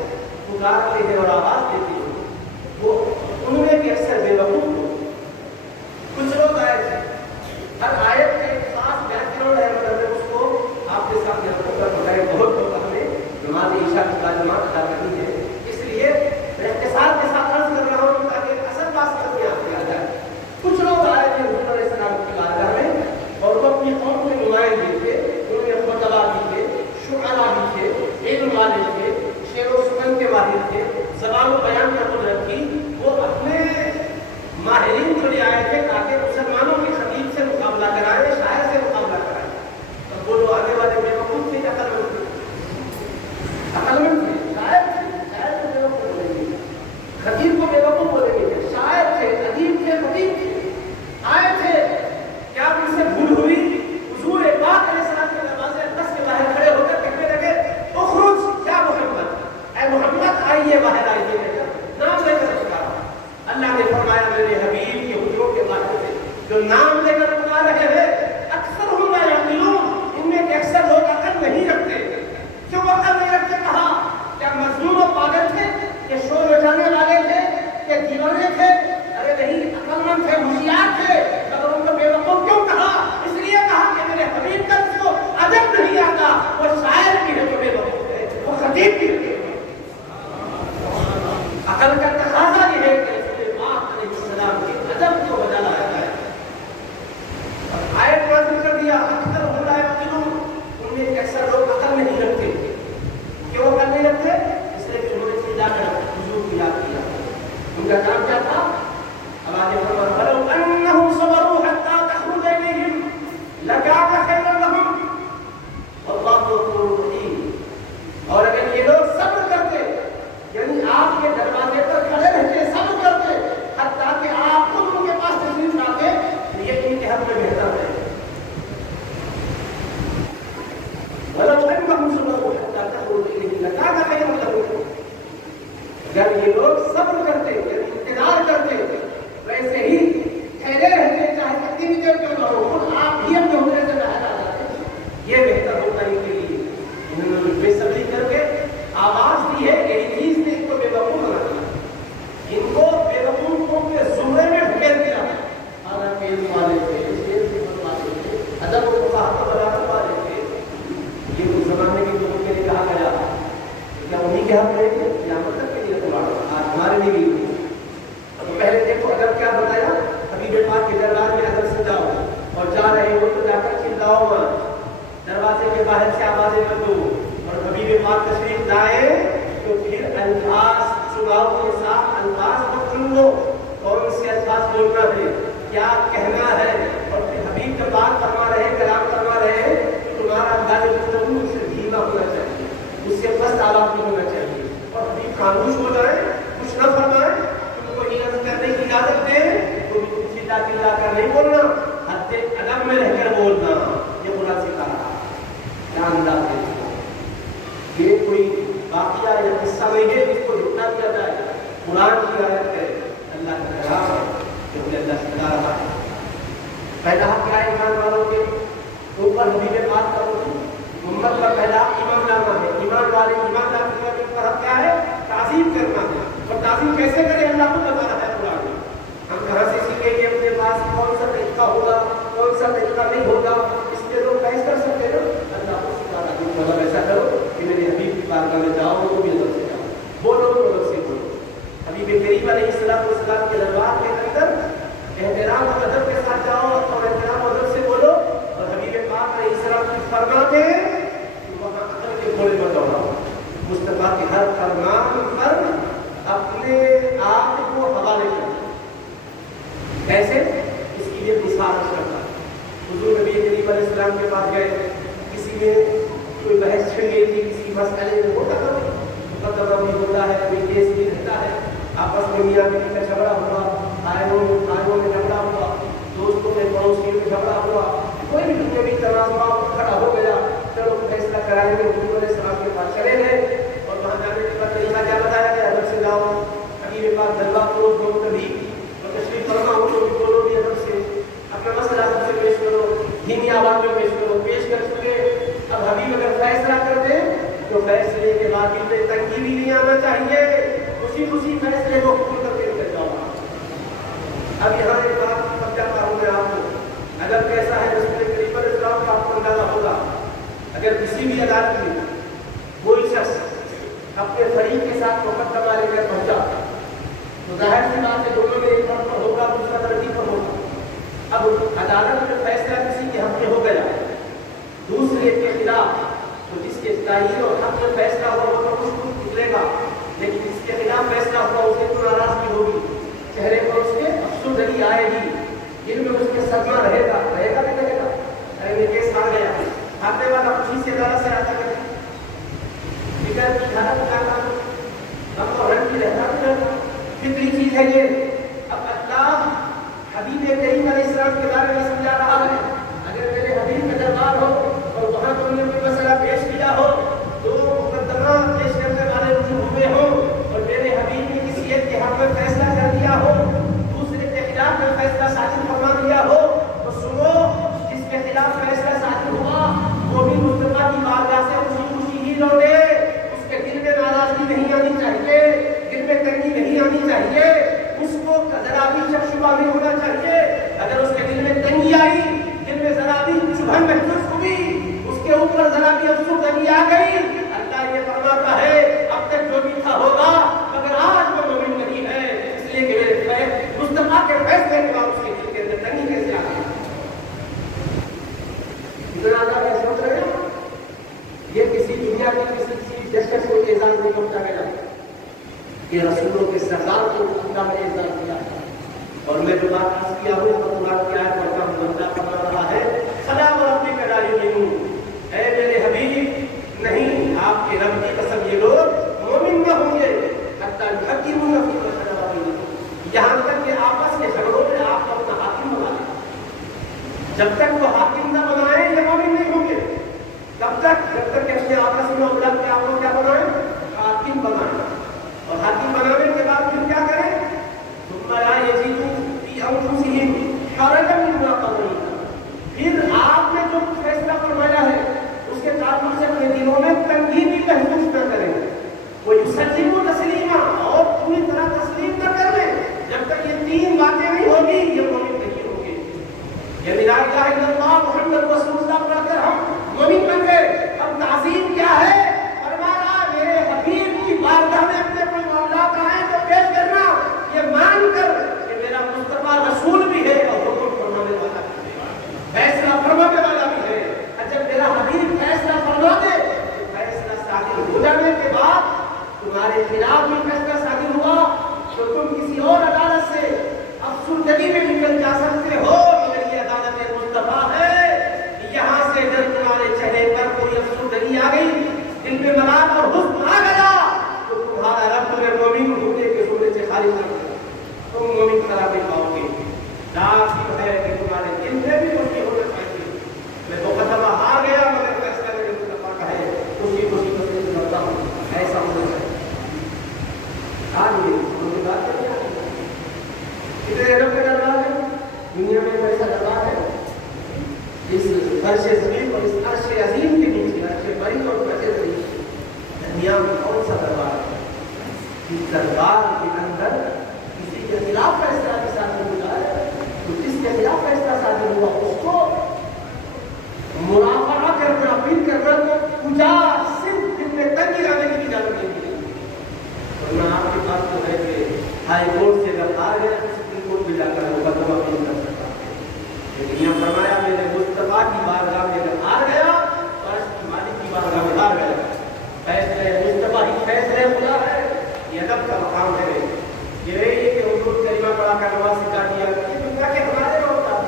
پکارتے ہیں اور آواز دیتے ہیں، وہ ان میں بھی اکثر بے وقوف لوگ. کچھ لوگ آئے تھے، ہر آیت کا ایک خاص بیک گراؤنڈ ہے، مگر میں اس کو آپ کے سامنے رکھوں گا. بتائیں بہت لوگ ہمیں نماز عشاء کی تعلیمات ادا کرنی ہے، اس لیے میں اختصار کے ساتھ عرض کر رہا ہوں تاکہ اصل بات سمجھ میں آپ آ جائے. کچھ لوگ آئے تھے حضور علیہ السلام کی بارگاہ میں اور وہ اپنی قوم کے نمائندے تھے، ان میں خطباء بھی تھے، شعراء بھی تھے، علم والے تھے، شعر و سخن کے ماہر تھے، زبان و بیان کا قدرت تھی. وہ اپنے ماہرین کو لے آئے تھے تاکہ مسلمانوں کے خطیب سے مقابلہ کرائیں، شاعر سے مقابلہ کرائیں. اب وہ لوگ آنے والے بے وقوف تھے یا عقل مند تھے؟ عقل مند تھے. شاعر تھے، شاعر کو بے وقوف بولیں گے، خطیب کو بے وقوف بولیں گے. شاعر تھے، ادیب تھے، خطیب تھے، آئے تھے. کیا ان سے بھول ہوئی؟ حضور پاک علیہ السلام کے دروازے اقدس کے باہر کھڑے ہو کر کہنے لگے اخرج یا محمد، اے محمد آئیے باہر آئیے. نام لے کر پکارا. اللہ نے فرمایا میرے حبیب کے حجروں کے باہر سے جو نام لے کر پکار رہے ہیں اکثرهم لا یعقلون، ان میں کے اکثر لوگ عقل نہیں رکھتے. کیوں عقل نہیں رکھتے؟ کہا کیا مظلوم و پاگل تھے، کہ شور مچانے والے تھے، کہ دیوانے تھے؟ ارے نہیں، عقل مند تھے، ہوشیار تھے. مگر ان کو بے وقوف کیوں کہا؟ اس لیے کہا کہ میرے حبیب کا جو ادب نہیں آتا وہ شاعر کی ہے جو بے وقوف ہے، وہ خطیب کی ہے. عقل کا تقاضا یہ ہے کہ رسول پاک علیہ السلام کے ادب کو بجا لایا جائے. آیت نازل کر دیا اکثرهم لا یعقلون، ان میں اکثر لوگ عقل نہیں رکھتے. کیوں عقل نہیں رکھتے؟ اس لیے کہ انہوں نے سجا کر حضور کو یاد کیا. ان کا کام کیا تھا؟ اب آگے فرمایا ولو انهم صبروا حتى تخرج اليهم لكان خيرا لهم والله غفور رحيم. اور اگر یہ لوگ صبر کرتے، یعنی آپ کے دروازے پر کھڑے رہتے، صبر کرتے حتیٰ کہ آپ خود ان کے پاس تشریف لاتے، یہ ان کے حق میں بہتر ہے. وَلَوْ أَنَّهُمْ صَبَرُوا حَتَّى تَخْرُجَ إِلَيْهِمْ لَكَانَ خَيْرًا لَهُمْ. اگر یہ لوگ صبر کرتے، یعنی انتظار کرتے، ویسے ہی ٹھہرے رہتے چاہے کتنی بھی دیر کیوں نہ ہو، خود آپ ہی اپنے حجرے سے باہر آ جاتے، یہ بہتر ہوتا ان کے لیے. انہوں نے بے صبری کر کے آواز دی ہے کہ ان چیز نے ان کو بے وقوف بنا دیا، ان کو بے وقوفوں کے زمرے میں ڈھکیل دیا. حالانکہ علم والے تھے، شعر سخن والے تھے، ادب و فصاحت و بلاغت والے تھے. یہ اس زمانے کے لوگوں کے لیے کہا گیا کیا انہیں کے حق رہے تھے؟ قیامت تک کے لیے قرآن آج ہمارے لیے بھی. تو پہلے دیکھو ادب کیا بتایا، حبیب پاک کے دربار میں ادب سے جاؤ، اور جا رہے ہو تو جا کر چلاؤ مت، دروازے کے باہر سے آوازیں مت دو. اور حبیب پاک تشریف لائے تو پھر الفاظ سناؤ کے ساتھ الفاظ کو چن لو، کون سے الفاظ بولنا ہے، کیا کہنا ہے. اور پھر حبیب کا بات فرما رہے ہیں، کلام فرما رہے ہیں، تو تمہارا انداز گفتگو اس سے دھیما ہونا چاہیے، اس سے پست آواز نہیں ہونا چاہیے. اور حبیب خاموش ہو جائے، کچھ نہ فرمائے، تم کو یہ عرض کرنے کی اجازت دیں تو بھی چلا چلا کر نہیں بولنا، حد ادب میں رہ کر بولنا. یہ قرآن سکھا رہا ہے. کیا انداز ہے؟ یہ کوئی واقعہ یا قصہ نہیں ہے جس کو جھٹلا دیا جائے. قرآن کی آیت ہے، اللہ کا کلام ہے جو ہمیں اللہ سکھا رہا ہے. پہلا حق کیا ہے ایمان والوں کے اوپر؟ حبیب پاک کا امت کا پہلا ایمان لانا ہے. ایمان والے ایمان لانے کے اوپر حق کیا ہے؟ تعظیم کرنا ہے. اور تعظیم کیسے کرے اللہ کو بتا رہا ہے قرآن میں. ہم کہاں سے سیکھیں گے اپنے پاس کون سا طریقہ ہوگا، کون سا طریقہ نہیں ہوگا؟ اس پہ لوگ بحث کر سکتے ہیں. اللہ کو سکھا رہا ہے مطلب ایسا کرو کہ میرے حبیب کی بارگاہ میں جاؤ تو بھی ادب سے جاؤ، بولو تو ادب سے بولو. حبیب کریم علیہ السلام کے دربار کے اندر احترام اور ادب کے ساتھ جاؤ اور احترام اور ادب سے بولو. اور حبیب پاک علیہ السلام کی فرمان ہے کہ وہاں عقل کے گھوڑے مت دوڑاؤ. مصطفیٰ کے ہر فرمان پر اپنے آپ کو حوالے کرو. کیسے؟ اس کی لیے مثال کرتا. حضور نبی کریم علیہ السلام کے پاس گئے، کسی میں کوئی بحث چھڑ گئی تھی کسی مسئلے میں، ہوتا کبھی مقدمہ بھی ہوتا ہے، کوئی کیس بھی رہتا ہے، آپس میں میاں بیوی کا جھگڑا ہوا، بھائیوں میں جھگڑا ہوا، دوستوں میں پڑوسیوں میں جھگڑا ہوا، کوئی بھی دنیاوی تنازع کھڑا ہو گیا، چلو فیصلہ کرانے میں حضور علیہ السلام کے پاس چلے گئے. اور وہاں جانے کے بعد طریقہ کیا بتایا گیا؟ ادب سے جاؤ. حبیب پاک دلوا فروش ہو کبھی खुशी फैसले को कबूल करके निकल जाओ। अब यहाँ एक बात समझाता हूँ मैं आपको, अगर कैसा है रसूल करीम अलैहिस्सलाम का आपको अंदाजा होगा। अगर किसी भी अदालत में कोई शख्स अपने फरीक के साथ मुकदमा लेकर पहुंचा तो जाहिर सी बात है दोनों में एक पर होगा, दूसरा तरजीह पर होगा। अब अदालत में फैसला किसी के हक में हो गया दूसरे के खिलाफ, तो जिसके तायीन और हक में फैसला हुआ वो तो कुछ निकलेगा, लेकिन जिसके खिलाफ फैसला हुआ उसे तो नाराजगी होगी, चेहरे पर उसके अफसुर्दगी आएगी, दिल में उसके सदमा रहेगा भी रहेगा। अरे केस हार गया, हारने वाला खुशी से अदालत से आता है, फिक्र की हालत क्या हम तो रन की रहता है, फिक्री चीज है ये। अब अल्लाह हबीब करीम अलैहिस्सलाम के बारे में समझा रहा है, अगर मेरे हबीब का दरबार हो और वहाँ तुमने कोई मसला पेश किया हो, तो मुकदमा पेश करने वाले रुजू हुए हो और मेरे हबीब ने किसी एक के हक में फैसला कर दिया हो, दूसरे के खिलाफ में फैसला साजिद फरमा दिया हो, तो सुनो, जिसके खिलाफ फैसला साजिद हुआ वो भी मुस्तफा की बारगाह से खुशी खुशी ही लौटे, उसके दिल में नाराजगी नहीं आनी चाहिए, दिल में तंगी नहीं आनी चाहिए, उसको जरा भी शक शुबा नहीं होना चाहिए। अगर उसके दिल में तंगी आई, दिल में जरा भी शुबह महसूस हुई, उसके ऊपर जरा भी अफसोसगी आ गई, अल्लाह ये फरमाता है अब तक जो भी था होगा, मगर आज वो मोमिन नहीं है, इसलिए कि मेरे मुस्तफा के फैसले के बाद उसके दिल के अंदर तंगी कैसे आ गई। इतना ज्यादा सोच रहे हो, ये किसी दुनिया की किसी चीज जस्टिस को एजाज नहीं पहुंचा गया, ये रसूलों के सरदार को खुदा में एजाज किया है। और मैं जो बात किया हूँ कुरान की आयत पढ़ता हूँ, अल्लाह फरमा रहा है सलाम रब्बिक ला युमिनून, ऐ मेरे हबीब नहीं आपके रब की कसम ये लोग मोमिन न होंगे हत्ता युहक्किमूना फीमा शजरा बैनहुम, यहाँ तक कि आपस के झगड़ों में आप अपना हाकिम बना लें, जब तक वो हाकिम न बनाए ये मोमिन नहीं होंगे, तब तक जब तक अपने आपस में औलाद के आपको क्या बनाए, हाकिम बनाए, और हाकिम बनाने के बाद फिर क्या करें, सुम्मा ला यजीदू फी अंफुसिहिम हरजन मिम्मा क़ज़ैता, फिर आपने जो फैसला फरमाया है उसके ताल्लुक से अपने दिलों में तंगी भी महसूस न करें, वो युसल्लिमू तस्लीमा, और पूरी तरह तस्लीम न कर लें, जब तक ये तीन बातें नहीं होगी ये मोमिन नहीं होंगे। ये ला इलाहा इल्लल्लाह मुहम्मद रसूलुल्लाह पढ़कर हम मोमिन बन गए। अब ताज़ीम क्या है, फरमाया मेरे हबीब की बारगाह में अपने कोई मामला आए तो पेश करना, ये मान कर कि मेरा मुस्तफा रसूल भी है और हुक्म फरमाने वाला भी है, फैसला फरमाने वाला भी है। और जब मेरा हबीब फैसला फरमा दे तो फैसला सादिर हो जाने के बाद तुम्हारे खिलाफ भी फैसला सादिर हुआ तो तुम किसी और अदालत से अफसुर्दगी में निकल जा सकते हो, मगर ये अदालत मुस्तफा है, यहाँ से अगर तुम्हारे चेहरे पर कोई अफसुर्दगी आ गई, दिल में मलाल और हुस्न आ गया, तो तुम्हारा रब तुम्हें मोमिन होने के सोने से खाली कर देगा, तुम मोमिन करार नहीं पाओगे। लाजिम है कि तुम्हारे दिल में भी खुशी होना चाहिए, मैं तो मुकदमा हार गया मगर फैसला मेरे मुस्तफा का है, खुशी खुशी खुशी से लौटा हूँ, ऐसा होना चाहिए। आज ये उनकी बात करिए, कितने अरब के दरबार है दुनिया में, ऐसा दरबार है इस अर्श ज़मीन और इस अर्श अज़ीम के नीचे, अर्श बरी और अर्श अज़ीम दुनिया में कौन सा दरबार है, इस दरबार के अंदर किसी के खिलाफ फैसला के साथ हुआ है, तो जिसके खिलाफ फैसला साजिद हुआ उसको मुराफ़ा करना, अपील करना, तो पूजा सिर्फ दिल में तंगी लाने की इजाजत नहीं मिलेगी। वरना आपके पास तो है कि हाई कोर्ट से अगर हार गया तो सुप्रीम कोर्ट में जाकर मुकदमा पेश कर सकता है, लेकिन यह फरमाया मेरे मुस्तफा की बारगाह में अगर हार गया तो अर्श की मालिक की बारगाह में हार गया, फैसले मुस्तफा ही फैसले खुदा है, ये अदब का मकाम है। ये नहीं कि हुजूर करीमा पढ़ा कर नमाज सिखा दिया, ये दुनिया के हमारे होता है,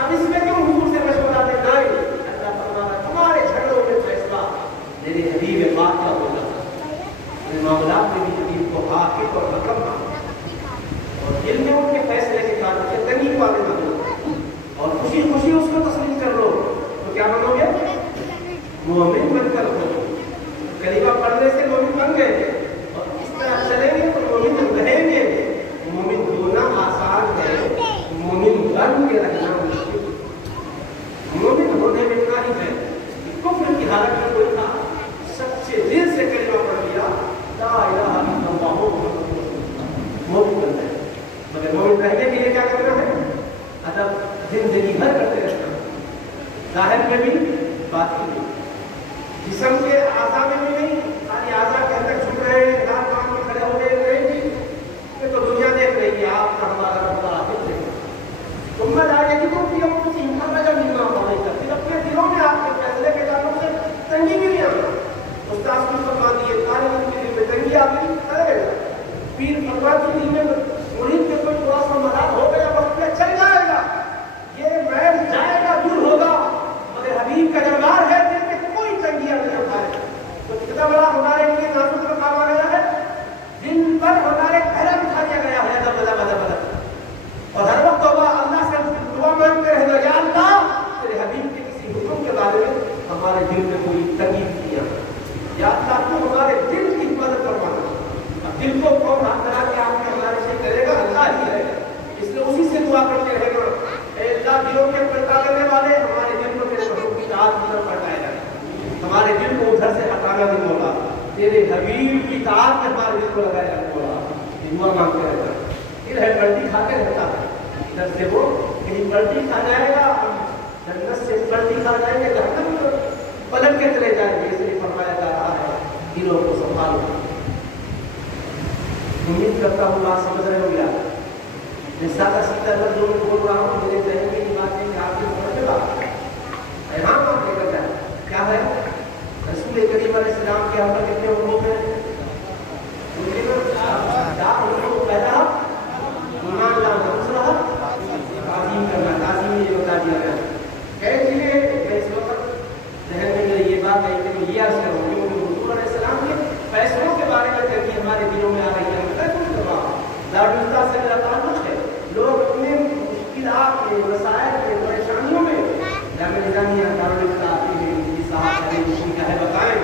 हम इसमें क्यों हुजूर से मशवरा देना है, अल्लाह फरमाता तुम्हारे झगड़ों में फैसला मेरे हबीब पाक का होगा, मामलात में भी हबीब को हाकिम और हकम माना, और दिल में उनके फैसले के कारण से तंगी पाने ना दो, और खुशी खुशी उसको तस्लीम कर लो, तो क्या बनोगे, मोमिन बनकर हो। कलीमा पढ़ने से मोमिन बन गए, और इस तरह चलेंगे तो मोमिन रहेंगे। मोमिन होना आसान है, मोमिन बन के रहना मुश्किल। मोमिन होने में इतना ही है कि कुफ्र की हालत में कोई था, सच्चे दिल से कलीमा पढ़ लिया, ला इलाहा इल्लल्लाह मोमिन रहने के लिए क्या करना है? अदब जिंदगी भर करते रहना, जाहिर में भी बातिन में, जिस्म के आज़ा में भी नहीं, सारी आज़ा के अंदर झुक रहे हैं, रात काम में खड़े हो गए रहेंगे, ये तो दुनिया देख रही है आपका हमारा रब्बा आखिर तुम में आगे कि तुम फिर कुछ इनका वजह नहीं मांगा फिर अपने दिलों में आपके फैसले के कारणों से तंगी भी नहीं आना। उस्ताद की फरमा दिए तारीफ के दिल में तंगी आ गई करेगा, पीर फरमा की दिल में मुरीद के कोई थोड़ा सा मजाक हो गया वक्त में चल जाएगा, ये बैठ जाएगा, दूर होगा, मगर हबीब का दरबार है दिल में कोई तंगियां नहीं उठाए। तो कितना बड़ा हमारे लिए नाजुक मकाम आ गया है, दिन पर हमारे पहरा बिठा दिया गया है बदा बदा बदा, और हर वक्त अल्लाह से दुआ मांगते रहना, या अल्लाह तेरे हबीब के किसी हुक्म के बारे में हमारे दिल में कोई तकलीफ नहीं आए, या अल्लाह तू हमारे दिल की मदद करवाना। अब दिल को कौन हाथ लगा के आपके हमारे से करेगा? अल्लाह ही करेगा, इसलिए उसी से दुआ करते रहेगा। अल्लाह दिलों के पलटा करने वाले हमारे दिल को तेरे हुक्म की ताअत की तरफ पलटाएगा, हमारे दिल को उधर से हटाना नहीं होगा, तेरे हबीब की ताअत में हमारे दिल को लगाया होगा, दुआ मांगते रहना। फिर है पलटी खाते रहता है, इधर से वो कहीं पलटी खा जाएगा, जन्नत से पलटी खा जाएंगे, जहन्नम में पलट के चले जाएंगे, इसलिए फरमाया जा रहा है दिलों को संभालो। उम्मीद करता हूँ बात समझ रहे हो यार, मैं सादा सीधा लफ्ज़ जो मैं बोल रहा हूँ मेरे जहन में ये बात है कि आपकी समझ में बात यहाँ बात लेकर जाए क्या है? रसूल करीम अलैहिस्सलाम के यहाँ पर कितने हुक्म हैं? पहला ईमान लाना, दूसरा ताज़ीम करना, ताज़ीम ये बता दिया गया। कैसे मैं इस वक्त जहन में मेरी ये बात है कि मैं ये अर्ज़ करूँ क्योंकि हुज़ूर अलैहिस्सलाम के फैसलों के बारे में करके हमारे दिलों में आ रही है, मतलब कुछ दबा दारुल्ता से मेरा ताल्लुक़ है, लोग अपने मुश्किलात में, मसाइल में, परेशानियों में जामे निज़ामिया दारुल्ता आती है, इनकी साहब है, मुश्किल क्या है बताएं,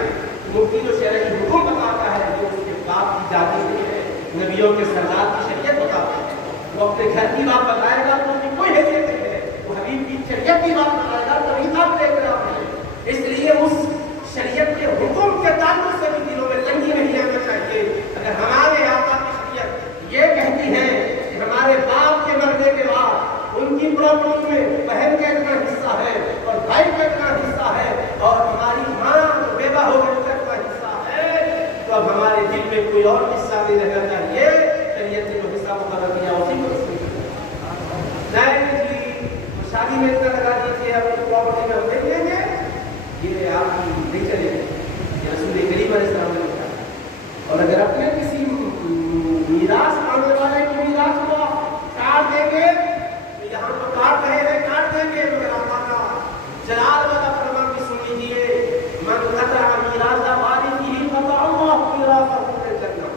मुफ्ती जो शरई हुक्म बताता है, जो उसके बाप की जाति है, नबियों के सरदार की शरीयत बताता है, वो अपने घर की बात बताएगा तो उसकी कोई हैसियत नहीं है, वो हबीब की शरीयत की बात बताएगा तो ही आप लेकर आप हैं। इसलिए उस शरीयत के हुक्म के ताल्लुक से भी दिलों में तंगी नहीं आना चाहिए। अगर हमारे आका की शरीयत ये कहती है कि हमारे बाप के मरने के बाद उनकी प्रॉपर्टी में बहन का इतना हिस्सा है और भाई का इतना हिस्सा है और हमारी माँ बेवा हो गई उसका इतना हिस्सा है, तो अब हमारे दिल में कोई और हिस्सा नहीं रहना चाहिए, शरीयत ने जो हिस्सा मुकर्रर किया उसी को नहीं जी शादी में इतना लगा दीजिए, अपनी प्रॉपर्टी में हम दे देंगे, ये आप नहीं चलेगा, ये रसूल करीम अलैहिस्सलाम ने बताया। और अगर अपने किसी मीरास आने वाले की मीरास को काट देंगे तो यहाँ तो काट रहे हैं, काट देंगे, मगर अल्लाह का जलाल वाला फरमान भी सुन लीजिए, मन खतरा मीरास वारिसी फतअल्लाहु मीरासहु फिल जन्नह,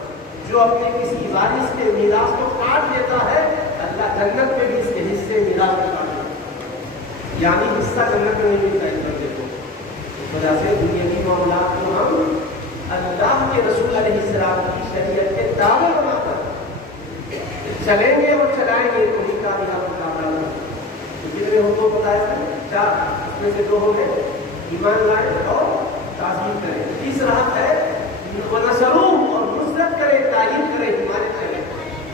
जो अपने किसी वारिस के मीरास को काट देता है अल्लाह जन्नत में भी इसके हिस्से मीरास में काट देता है, यानी हिस्सा जन्नत में नहीं मिलता है बंदे को। इस वजह से दुनियावी मामलात को हम अल्लाह के रसूल अलैहिस्सलाम की शरीयत के दावे बनाकर चलेंगे और चलाएंगे तो ही कामयाब होगा। जितने हमको बताया था चार, उसमें से दो हो गए, ईमान लाए और ताज़ीम करें, तीसरा है वनसरू और नुसरत करे, तारीफ करे, हिमायत करे,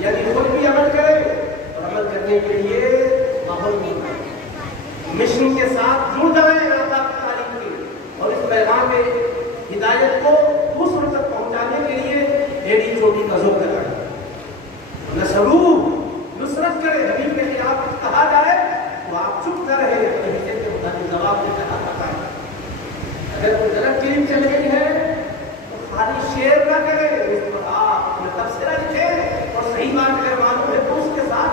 यानी खुद भी अमल करे और अमल करने के लिए माहौल बनाए, मिशन के साथ जुड़ जाए आदाब तालीम के और इस पैगाम में हिदायत को दूसरों तक पहुंचाने के लिए एड़ी चोटी का जोर लगाए, नसरू नुसरत करे, हबीब के खिलाफ कहा जाए तो आप चुप न रहे, अपने हिस्से के मुताबिक जवाब देना आता है। अगर कोई गलत चीज चल गई है तो खाली शेयर न करें, उस पर आप तबसरा लिखें और सही बात अगर मालूम है तो उसके साथ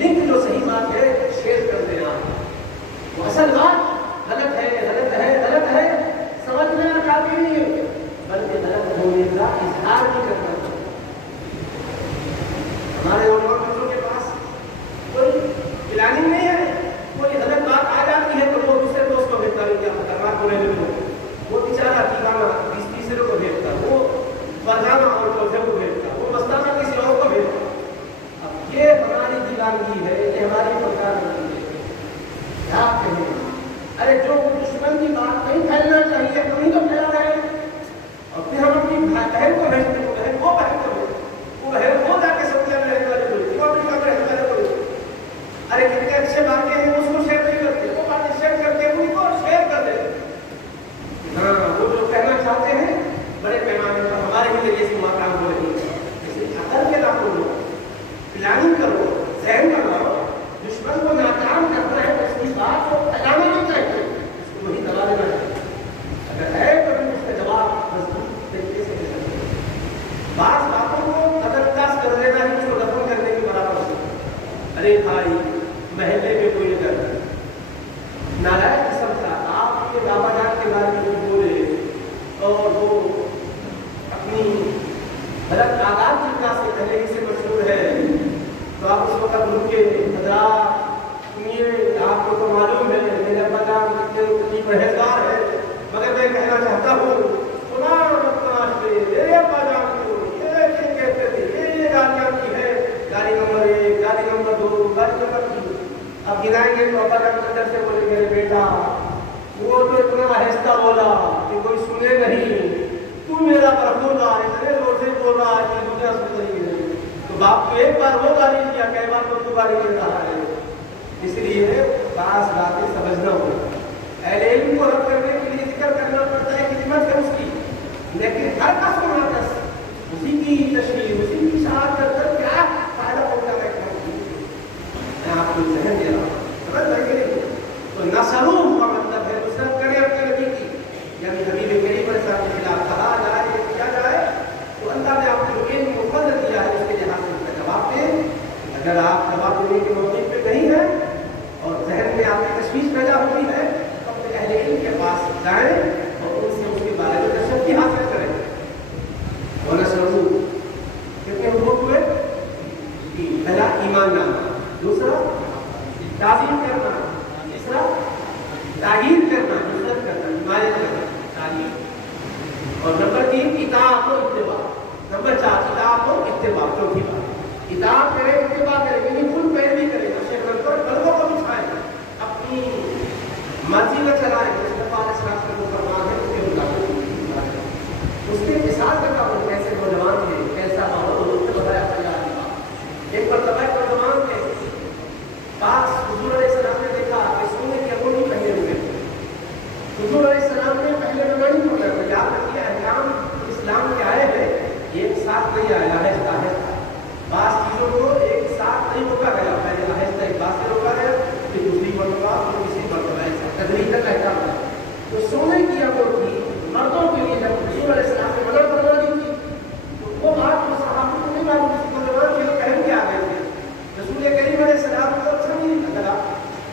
लिंक जो सही बात है शेयर कर देना। वो असल बात پلاننگ کرو، ذہن بناؤ، دشمن کو ناکام کرنا ہے تو اس کی بات کو پھیلانا نہیں چاہیے، اس کو وہی دبا دینا چاہیے. اگر ہے تو اس کا جواب مضبوط طریقے سے دے سکتے ہیں. بعض باتوں کو قدر انداز کر دینا ہے اس کو دفن کرنے کے برابر سے. ارے بھائی محلے میں کوئی اگر نالائق قسم کا آپ کے بابا جان کے بارے میں کچھ بولے اور وہ اپنی غلط عادات جتنا سے پہلے ہی سے مشہور ہے تو آپ اس وقت ان کے حضرات سنیے، آپ کو تو معلوم ہے میرے ابا جان کتنی پرہیزگار ہے، مگر میں کہنا چاہتا ہوں سنا بدماش پہ میرے ابا جان کو یہ کہتے تھے، یہ گالیاں کی ہے، گالی نمبر 1، گالی نمبر 2، گالی نمبر 3. اب گرائیں گے تو ابا جان اندر سے بولے میرے بیٹا وہ تو اتنا آہستہ بولا کہ کوئی سنے نہیں، تو میرا پرخولا اتنے زور سے بول رہا ہے کہ دنیا سن رہی ہے. تو باپ کو ایک بار وہ گالی دیا، کئی بار تو گالی دے رہا ہے. اس لیے بعض باتیں سمجھنا ہوگا. اہل علم کو رد کرنے کے لیے ذکر کرنا پڑتا ہے، خدمت ہے اس کی، لیکن ہر کا سننا دس اسی کی تشریح، اسی کی اشاعت کر کر کیا فائدہ پہنچانا ہے. میں آپ کو ذہن دے رہا ہوں، سمجھ رہے ہیں؟ تو نصروا کا مطلب ہے نصرت کریں اپنے نبی کی، یعنی حبیب کریم علیہ السلام کے خلاف کہا جائے کیا جائے تو اللہ نے آپ کو علم کو فضل دیا ہے، اس کے لحاظ سے اس کا جواب دیں. اگر آپ جواب دینے کے موقع پہ نہیں ہیں اور ذہن میں آپ کی تشویش پیدا ہوئی ہے تو اپنے اہل علم کے پاس جائیں اور ان سے اس کے بارے میں تشفی حاصل کریں. ونصروا کتنے حقوق ہوئے؟ پہلا ایمان لانا، دوسرا تعظیم کرنا، تیسرا تعہیر کرنا، نصرت کرنا، حمایت کرنا، تعلیم، اور نمبر 3 اطاعت و اتباع، نمبر 4 اطاعت و اتباع. چوتھی بات اطاعت کرے، اتباع کرے، یعنی خود پیروی کرے، نقشے پر قلبوں کو بچھائے، اپنی مرضی میں چلائے. مصطفیٰ علیہ السلام کا جو فرمان ہے اس کے مطابق اس کے مثال کا کام کیسے نوجوان تھے، کیسا ماحول اس نے بتایا. ایک مرتبہ ایک نوجوان تھے، پاس حضور علیہ السلام نے دیکھا کہ سونے کی انگوٹھی پہنے ہوئے. حضور علیہ السلام نے پہلے میں نہیں بولا، یاد رکھیے احکام اسلام کے آئے ہیں ایک ساتھ نہیں آئے، آہستہ آہستہ بعض چیزوں کو ایک ساتھ نہیں روکا گیا. پہلے آہستہ ایک بات سے روکا گیا، پھر دوسری مرتبہ، پھر تیسری مرتبہ، ایسا تدریج کا احکام ہے. تو سونے کی انگوٹھی مردوں کے لیے جب حضور علیہ السلام نے منع فرما دی تھی تو وہ بات وہ صحابہ کو نہیں معلوم تھی. نوجوان کے پہن کے آ گئے تھے. رسول کریم علیہ السلام کو اچھا نہیں لگا،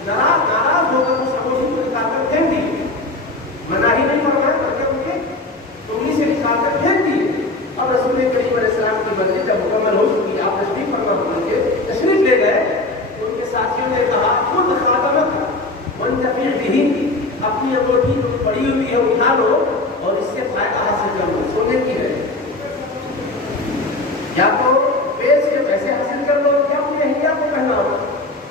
ناراض ہو کر اس انگوٹھی کو نکال کر پھینک دی. منع ہی نہیں فرمایا بلکہ ان کے انگلی سے نکال کر پھینک دی. اب رسول کریم علیہ السلام کی مجلس جب مکمل ہو چکی، آپ تشریف فرما کر کے تشریف لے گئے تو ان کے ساتھیوں نے کہا خود خاتمت منتفع بھی، اپنی انگوٹھی پڑی ہوئی ہے اٹھا لو اور اس سے فائدہ حاصل کر لو، سونے کی ہے. یا تو پیسے کے پیسے حاصل کر لو، یا اپنی اہلیہ کو پہناؤ،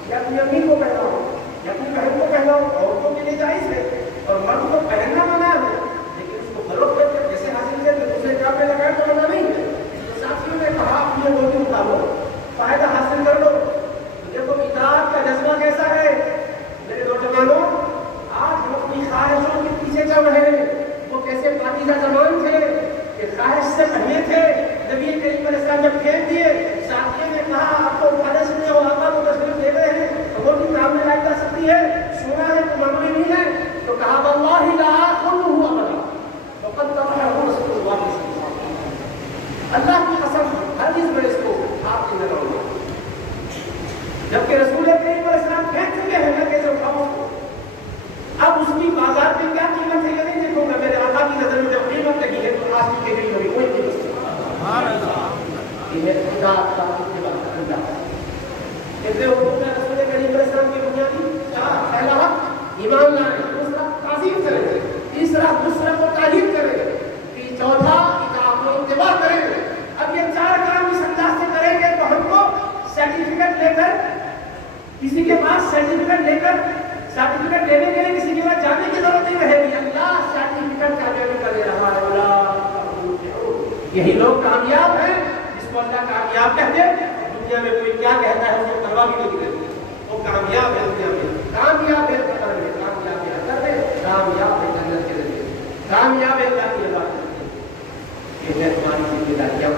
یا اپنی امی کو پہناؤ، یا اپنی بہن کو پہناؤ. عورتوں کے لیے جائز ہے اور مرد کو پہننا منع ہے، لیکن اس کو فروخت کر کے پیسے حاصل کر کے دوسرے کام میں لگائے تو منع نہیں ہے. تو ساتھیوں نے کہا اپنی انگوٹھی اٹھا لو، فائدہ حاصل کر لو. تو دیکھو اطاعت کا جذبہ کیسا ہے میرے نوجوانوں. آج ہم اپنی خواہشوں کے پیچھے چل رہے ہیں. وہ کیسے پاکیزہ زمان تھے کہ خواہش سے پہلے تھے. نبی کریم علیہ السلام جب پھینک دیے، ساتھیوں نے کہا آپ کو اٹھانے سے ہو، آقا کو تشریف لے گئے ہیں، انگوٹھی کام میں لائی جا سکتی ہے، سونا ہے تو معمولی نہیں ہے. تو کہا واللہ لا آخذہ ابدا وقد طرحہ رسول اللہ صلی اللہ علیہ وسلم، اللہ کی قسم ہرگز میں اس کو ہاتھ نہیں لگاؤں گا. جبکہ رسول کریم علیہ السلام پھینک چکے ہیں، میں کیسے اٹھاؤں اس کو؟ اب اس کی بازار میں کیا قیمت ہے یہ نہیں دیکھوں گا، میرے آقا کی نظر میں جب قیمت لگی ہے تو آج کے دن میں کوئی قیمت نہیں. یہ خدا کا اتباع کرنا ہے. کتنے حقوق ہیں رسول کریم علیہ السلام کی بنیادی؟ 4. پہلا حق ایمان لانا، دوسرا تعظیم کرے، تیسرا دوسرے کو تعلیم کرے، چوتھا اطاعت و اتباع کرے. اب یہ 4 کام اس انداز سے کریں گے تو ہم کو سرٹیفکیٹ لے کر کسی کے پاس سرٹیفکیٹ لینے کے لیے کسی کے پاس جانے کی ضرورت نہیں رہے گی. اللہ سرٹیفکیٹ کامیابی کا دے رہا ہے. یہی لوگ کامیاب ہیں جس کو اللہ کامیاب کہتے ہیں. دنیا میں کوئی کیا کہتا ہے اس کو پرواہ بھی نہیں کرتی. وہ کامیاب ہے دنیا میں، کامیاب ہے قبر میں، کامیاب ہے اثر میں، کامیاب ہے جنت کے ذریعے، کامیاب ہے اللہ کی عبادت میں. یہ ہے تمہاری ذمہ داریاں.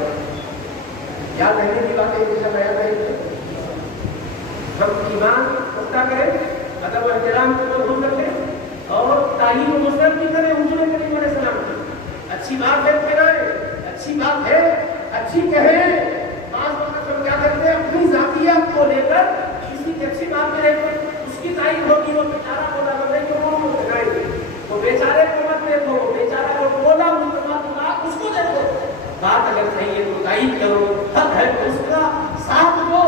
یاد رہنے کی باتیں مجھے بیان نہیں. हम ईमान पुख्ता करें, अदब और एहतराम को दूर रखें और तारीफ व नुसरत भी करें हुजूर करीम अलैहिस्सलाम की। अच्छी बात है फैलाएं, अच्छी बात है अच्छी कहें। बात हम क्या करते हैं, अपनी जातियत को लेकर किसी की अच्छी बात करें, उसकी तारीफ होगी, वो बेचारा बोला बंदे को वो लगाएंगे, वो बेचारे को मत देखो, वो बेचारा को बोला उसको देखो। बात अगर सही है तो तारीफ करो, हक है तो उसका साथ दो,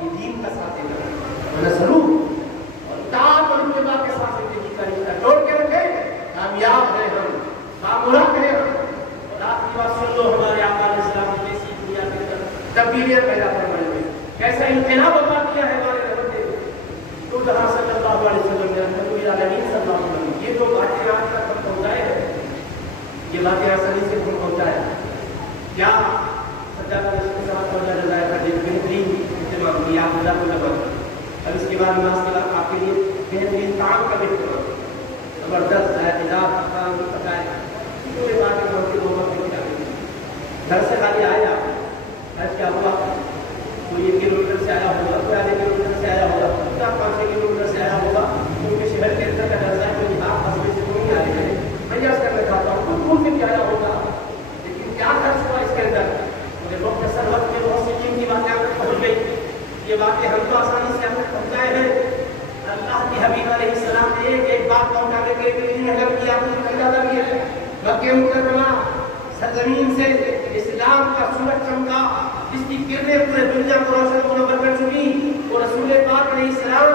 ये दीन का साथ देना जरूर और ताब और इत्तिबा के साथ जिंदगी का रिश्ता जोड़ के रखें। कामयाब है हम, कामयाब है हम। और आपकी बात सुन लो, हमारे आका अलैहिस्सलाम ने कैसी दुनिया के अंदर तब्दीलियां पैदा करवाई है, कैसा इनकलाब बता किया है हमारे रहमत तो जहां सल्लल्लाहु अलैहि वसल्लम ने नबी आलमीन सल्लल्लाहु अलैहि वसल्लम ये जो बातें आज तक हम पहुंचाए हैं, ये बातें आसानी से हम पहुंचाए क्या सज्जादा रसूल सल्लल्लाहु अलैहि वसल्लम का एक बेहतरीन इंतजाम किया खुदा को लगा। अब इसके बाद नमाज के बाद आपके लिए बेहतरीन काम का इंतजाम जबरदस्त है, हिजाब काम बताए पूरे बात के लोगों को घर से खाली आए आप आज क्या हुआ, कोई 1 किलोमीटर से आया होगा, कोई आधे किलोमीटर से आया होगा, 4-5 किलोमीटर से आया होगा, क्योंकि शहर के अंदर का दर्जा है, कोई आप बस से नहीं आ रहे हैं, मैं यह करना चाहता हूँ कुछ दूर से भी आया होगा, लेकिन क्या खर्च हुआ इसके अंदर। मुझे वक्त असर वक्त में बहुत सी कीमती बातें आप तक पहुँच गई, ये बातें हम तो आसानी से आप तक पहुँचाए हैं। अल्लाह के हबीब अलैहिस्सलाम ने एक बात पहुँचाने के लिए मेहनत की, आपने पैदा की है। मक्के मुकर्रमा सरजमीन से इस्लाम का सूरज चमका, जिसकी किरणें पूरे दुनिया को रोशन मुनव्वर कर चुकी, और रसूल पाक अलैहिस्सलाम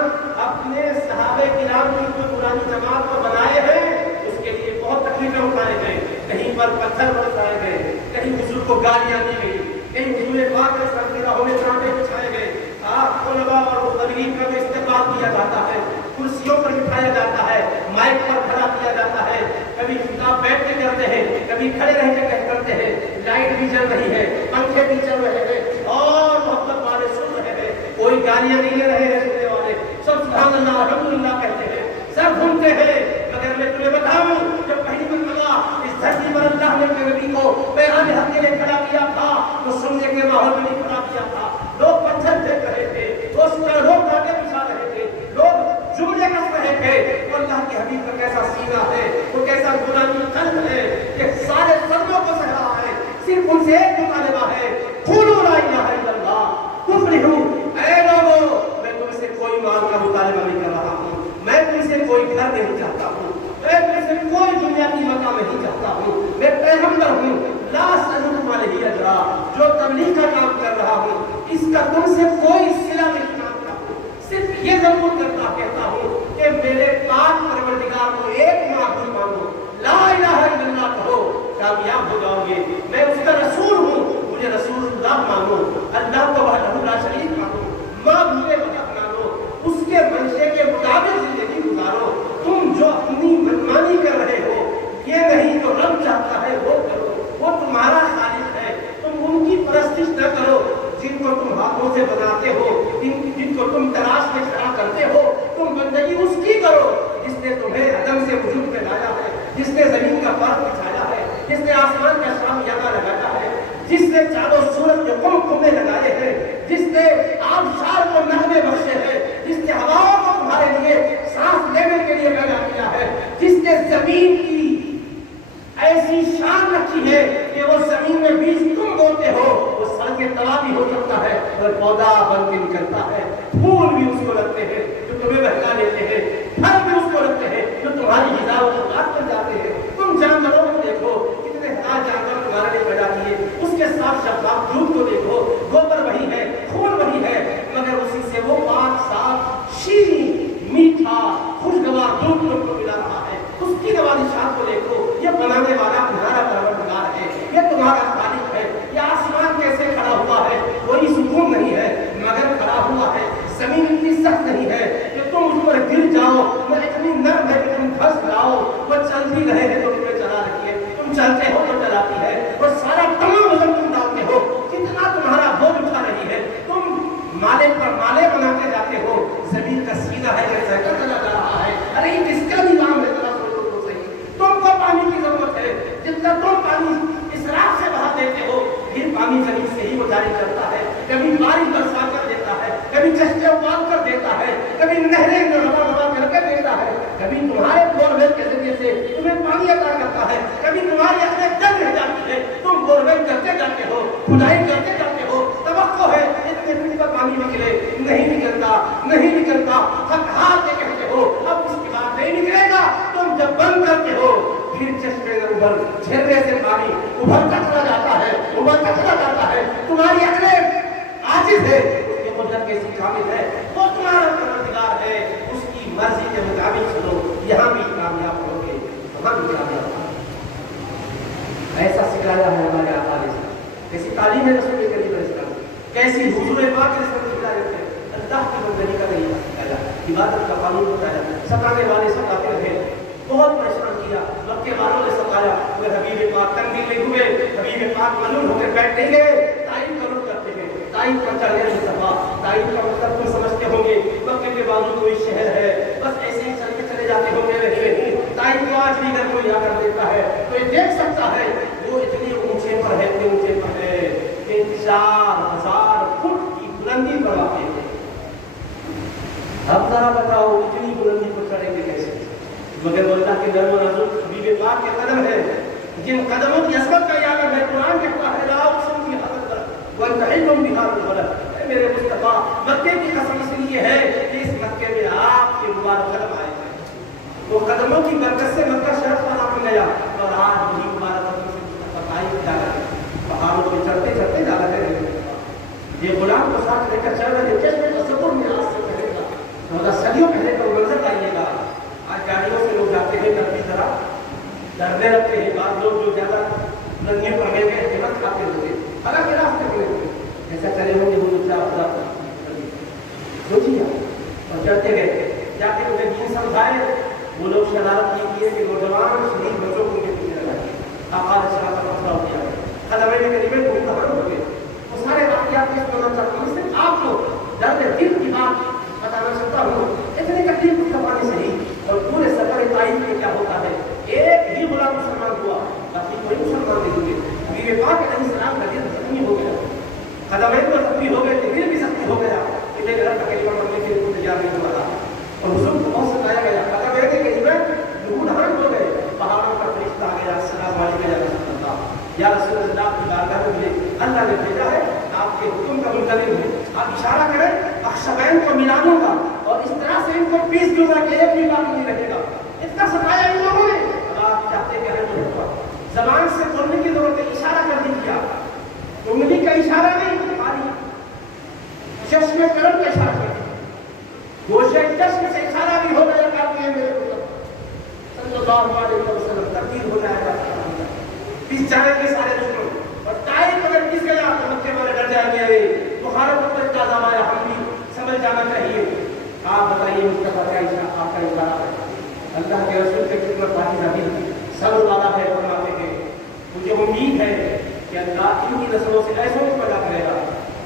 अपने सहाबे किराम की जो पुरानी जमात को बनाए हैं, उसके लिए बहुत तकलीफें उठाए गए, कहीं पर पत्थर बरसाए गए, कहीं हुजूर को गालियां दी गई, कहीं हुजूर पाक के सर की राहों में चांटे बिछाए गए, उलमा और मुबल्लिगीन का इस्तेमाल किया जाता है, कुर्सियों पर बिठाया जाता है, माइक पर खड़ा किया जाता है, कभी किताब बैठ के करते हैं, कभी खड़े रह के करते हैं, लाइट भी जल रही है, पंखे भी चल रहे हैं और मोहब्बत वाले सुन रहे हैं, कोई गालियां नहीं ले रहे हैं, सुनने वाले सब सुभान अल्लाह अल्हम्दुलिल्लाह कहते हैं, सब घूमते हैं। मगर मैं तुम्हें बताऊं, जब पहली मरतबा इस धरती पर अल्लाह ने अपने नबी को पैगाम हक के लिए खड़ा किया था, तो सुनने के माहौल में नहीं खड़ा किया था, लोग पत्थर फेंक रहे थे, लोग कांटे बिछा रहे थे, लोग जुमले कस रहे थे। तो अल्लाह के हबीब का कैसा सीना है, वो कैसा गुलामी कल्ब है कि सारे सदमों को सह रहा है, सिर्फ उनसे एक मुतालिबा है, क़ुलू ला इलाहा इल्लल्लाह तुफ़्लिहू। ऐ लोगों, मैं तुमसे कोई माल का मुतालिबा नहीं कर रहा हूँ, मैं तुमसे कोई घर नहीं चाहता हूँ, मैं तुमसे कोई दुनिया की मकाम नहीं चाहता हूँ, मैं पैगंबर हूँ, ला असअलुकुम अलैहि अजरा, जो तबलीग का काम कर रहा हूँ इसका तुमसे कोई सिला नहीं मांगता हूँ, सिर्फ ये जरूर करता कहता हूँ कि मेरे पाक परवरदिगार को एक माबूद मानो, ला इलाहा इल्लल्लाह कहो, कामयाब हो जाओगे। मैं उसका रसूल हूँ, मुझे रसूलुल्लाह मानो, अल्लाह को वहदहू ला शरीक मानो, माबूद वहद मानो, उसके मंशे के मुताबिक जिंदगी गुजारो। तुम जो अपनी मनमानी कर रहे हो, ये नहीं तो रब चाहता है वो करो, वो तुम्हारा खालिक है, तुम उनकी परस्तिश न करो जिनको तुम हाथों से बनाते हो, जिनको तुम तलाश में खड़ा करते हो, तुम बंदगी उसकी करो जिसने तुम्हें अदम से वजूद में लाया है, जिसने जमीन का फर्श बिछाया है, जिसने आसमान का शाम यहाँ लगाया है, जिसने चारों सूरज के कुमकुमे लगाए हैं, जिसने आबशार को नगमे बख्शे हैं, जिसने हवाओं को तुम्हारे लिए सांस लेने के लिए पैदा किया है, जिसने जमीन की ऐसी शान रखी है कि वो जमीन में बीज तुम बोते हो, वो सड़कें तला भी हो सकता है और पौधा बन के निकलता है, फूल भी उसको लगते हैं जो तुम्हें बहका लेते हैं, फल भी उसको लगते हैं जो तुम्हारी ग़िज़ा और खुराक बन जाते हैं। तुम जानवरों को देखो, कितने हजार जानवर तुम्हारे लिए पैदा किए, उसके साथ शब्दाब दूध को देखो, गोबर वही है, खून वही है, मगर उसी से वो पाक साफ शीनी मीठा खुशगवार दूध तुमको मिला रहा है। उसकी नवाज़िशात को देखो, ये बनाने वाला तुम्हारा परवरदिगार है, ये तुम्हारा खालिक है। ये आसमान कैसे खड़ा हुआ है, कोई सुकून नहीं है मगर खड़ा हुआ है, जमीन इतनी सख्त नहीं है कि तुम उस पर गिर जाओ, वो इतनी नर्म है कि तुम धंस जाओ, वो चल भी रहे हैं तो तुम्हें चला रखी है, तुम चलते हो तो चलाती है, और सारा तमाम वजन तुम डालते हो, कितना तुम्हारा बोझ उठा रही है, तुम माले पर माले बनाते जाते हो, जमीन का सीना है जैसा चला जा रहा है। अरे ये किसका निजाम है, जरा सोचो तो सही। तुमको पानी की जरूरत है, जितना तुम पानी इसराफ से बहा देते हो, फिर पानी जमीन से ही वो जारी करता है, कभी बारिश बरसा कर देता है, कभी कष्टे उबाल कर देता کبھی تمہارے بورویل کے ذریعے سے تمہیں پانی عطا کرتا ہے، کبھی تمہاری اپنے دل رہ جاتی ہے، تم بورویل کرتے جاتے ہو، کھدائی کرتے جاتے ہو، توقع ہے اتنے دن کا پانی نکلے، نہیں نکلتا، نہیں نکلتا، تھک ہار کے کہتے ہو اب اس کے بعد نہیں نکلے گا، تم جب بند کرتے ہو پھر چشمے کے اوپر جھرنے سے پانی ابھرتا چلا جاتا ہے، ابھرتا چلا جاتا ہے، تمہاری عقلیں عاجز ہے، اس کی قدرت کیسی کامل ہے، وہ تمہارا پروردگار ہے، اس کی مرضی کے مطابق چلو، یہاں بھی کامیاب ہوگے، وہاں بھی کامیاب ہوگے۔ ایسا سکھایا ہے ہمارے آقا علیہ السلام، کیسی تعلیم ہے رسول کریم علیہ السلام، کیسی حضور پاک علیہ السلام کی ہدایت ہے، اللہ کی بندگی کا طریقہ سکھایا، عبادت کا قانون بتایا، ستانے والے ستاتے رہے، بہت پریشان کیا، مکے والوں نے ستایا، وہ حبیب پاک تنبیہ لے ہوئے، حبیب پاک ملول ہو کے بیٹھ نہیں گئے، تعین ضرور کرتے ہیں، تعین پر چڑھ گئے مصطفیٰ، تعین کا مطلب تم سمجھتے ہوں گے مکے کے بازو کوئی شہر ہے، بس ایسے ہی چل کے چلے جاتے ہوں گے، نہیں، تعین کو آج بھی اگر کوئی آ کر دیکھتا ہے تو یہ دیکھ سکتا ہے وہ اتنے اونچے پر ہے، اتنے اونچے پر ہے کہ 4000 فٹ کی بلندی پر واقع ہے۔ اب ذرا بتاؤ اتنی بلندی پر چڑھیں گے کیسے؟ مگر وہ اللہ کے نرم و نازک حبیب پاک کے قدم ہے، جن قدموں کی عظمت کا اعلان ہے، قرآن کہتا ہے لا اقسم بهذا البلد وانت حل بهذا البلد، اے میرے مصطفیٰ مکے کی قسم اس لیے ہے کہ اس مکے میں آپ کے مبارک قدم آئے ہیں، وہ قدموں کی برکت سے مکہ شہر کا نام گیا، اور آج وہی مبارک قدم سے مصطفیٰ جا رہے ہیں، پہاڑوں پہ چڑھتے چڑھتے جا رہے ہیں، یہ غلام کو ساتھ لے کر چل رہے ہیں، چشمے تصور میں آج سے پہلے کا 14 صدیوں پہلے کا منظر آئیے گا، آج گاڑیوں سے لوگ جاتے ہیں تب بھی ذرا ڈرنے لگتے ہیں، بعض لوگ جو زیادہ ننگے پڑ گئے ہیں ہمت کھاتے ہوتے حالانکہ راستے پڑے ہوئے ایسا چلے ہوں گے وہ سوچیے اور چڑھتے گئے، جاتے ہوئے دین سمجھائے، وہ لوگ شرارت یہ کیے کہ نوجوان شہید بچوں کو ان کے پیچھے لگائے، آقا علیہ السلام کا مسئلہ ہو گیا، قدمین قریبے کو کہاں ہو گئے، وہ سارے واقعات پیش کرنا چاہتا ہوں، اس سے آپ کو درد دل کی بات بتانا چاہتا ہوں، اتنی تکلیف اٹھانے سے ہی اور پورے سفر طائف میں کیا ہوتا ہے، ایک ہی غلام مسلمان ہوا، باقی کوئی مسلمان نہیں ہوئے، حبیب پاک علیہ السلام کا دل زخمی ہو گیا، قدمین پر زخمی ہو گئے، دل بھی زخمی ہو گیا، اتنے غلط کا کلمہ پڑھنے کے لیے تیار نہیں ہوا تھا، اور حضور کو بہت ستایا گیا، قدمین کے کلمے نگہبان ہو گئے، پہاڑوں پر فرشتہ آ گیا، السلام علیکم یا رسول اللہ، یا رسول اللہ کی بارگاہ میں اللہ نے بھیجا ہے، آپ کے حکم کا منتظر ہوں، آپ اشارہ کریں اخشبین کو ملا دوں گا اور اس طرح سے ان کو پیس دوں گا کہ ایک بھی باقی نہیں رہے گا، اتنا ستایا ان لوگوں نے، آپ چاہتے کہ ہم زبان سے بولنے کی ضرورت ہے، اشارہ کر دیجیے، انگلی کا اشارہ نہیں، ہماری چشم کرم کا اشارہ کر دیجیے، گوشے چشم سے اشارہ بھی ہو گیا کافی ہے میرے کو صلی اللہ علیہ وسلم، تبدیل ہو جائے گا، پیس جانے کے سارے دشمن، اور طائف اگر پیس گیا تو مکے والے ڈر جائیں گے، بخاروں کو تک کا زمانہ ہم بھی سمجھ جانا چاہیے۔ آپ بتائیے مصطفیٰ کا آپ کا اشارہ ہے، اللہ کے رسول کے کتنا پاکیزہ بھی صبر والا ہے، فرماتے ہیں مجھے امید ہے کہ اللہ ان کی نسلوں سے ایسوں کو پیدا کرے گا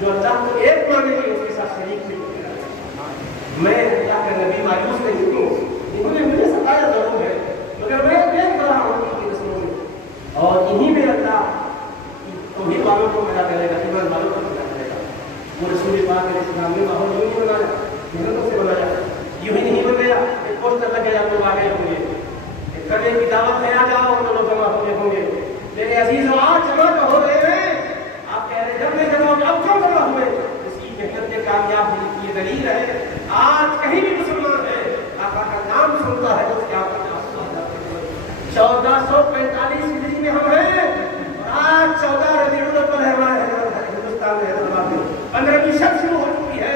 جو اللہ کو ایک مانے گی اس کے ساتھ شریک بھی کرے گا۔ میں اللہ کے نبی مایوس نہیں ہوں، انہوں نے مجھے ستایا ضرور ہے مگر میں دیکھ رہا ہوں ان کی نسلوں میں، اور انہی میں اللہ انہی والوں کو پیدا کرے گا، ایمان والوں کو پیدا کرے گا۔ وہ رسول پاک علیہ السلام نے ماحول یوں ہی بنایا، محنتوں سے بنایا، یوں ہی نہیں بن گیا ایک پوسٹر لگ گیا لوگ آگے ہوں گے، ایک کرنے کی دعوت میں آ جاؤ تو لوگ جمع ہوئے ہوں گے، میرے عزیزوں آج جمع تو ہو رہے ہیں، آپ کہہ رہے جب میں جمع ہوں اب کیوں جمع ہوئے، اس کی محنت کے کامیاب ہونے کی یہ دلیل ہے۔ آج کہیں بھی مسلمان ہے آقا کا نام سنتا ہے تو اس کے آپ کو آنسو آ جاتے ہیں۔ 1445 ہجری میں ہم ہیں اور آج 14 ربیع الاول ہے ہمارے ہندوستان میں، حیدرآباد میں 15ویں شب شروع ہو چکی ہے،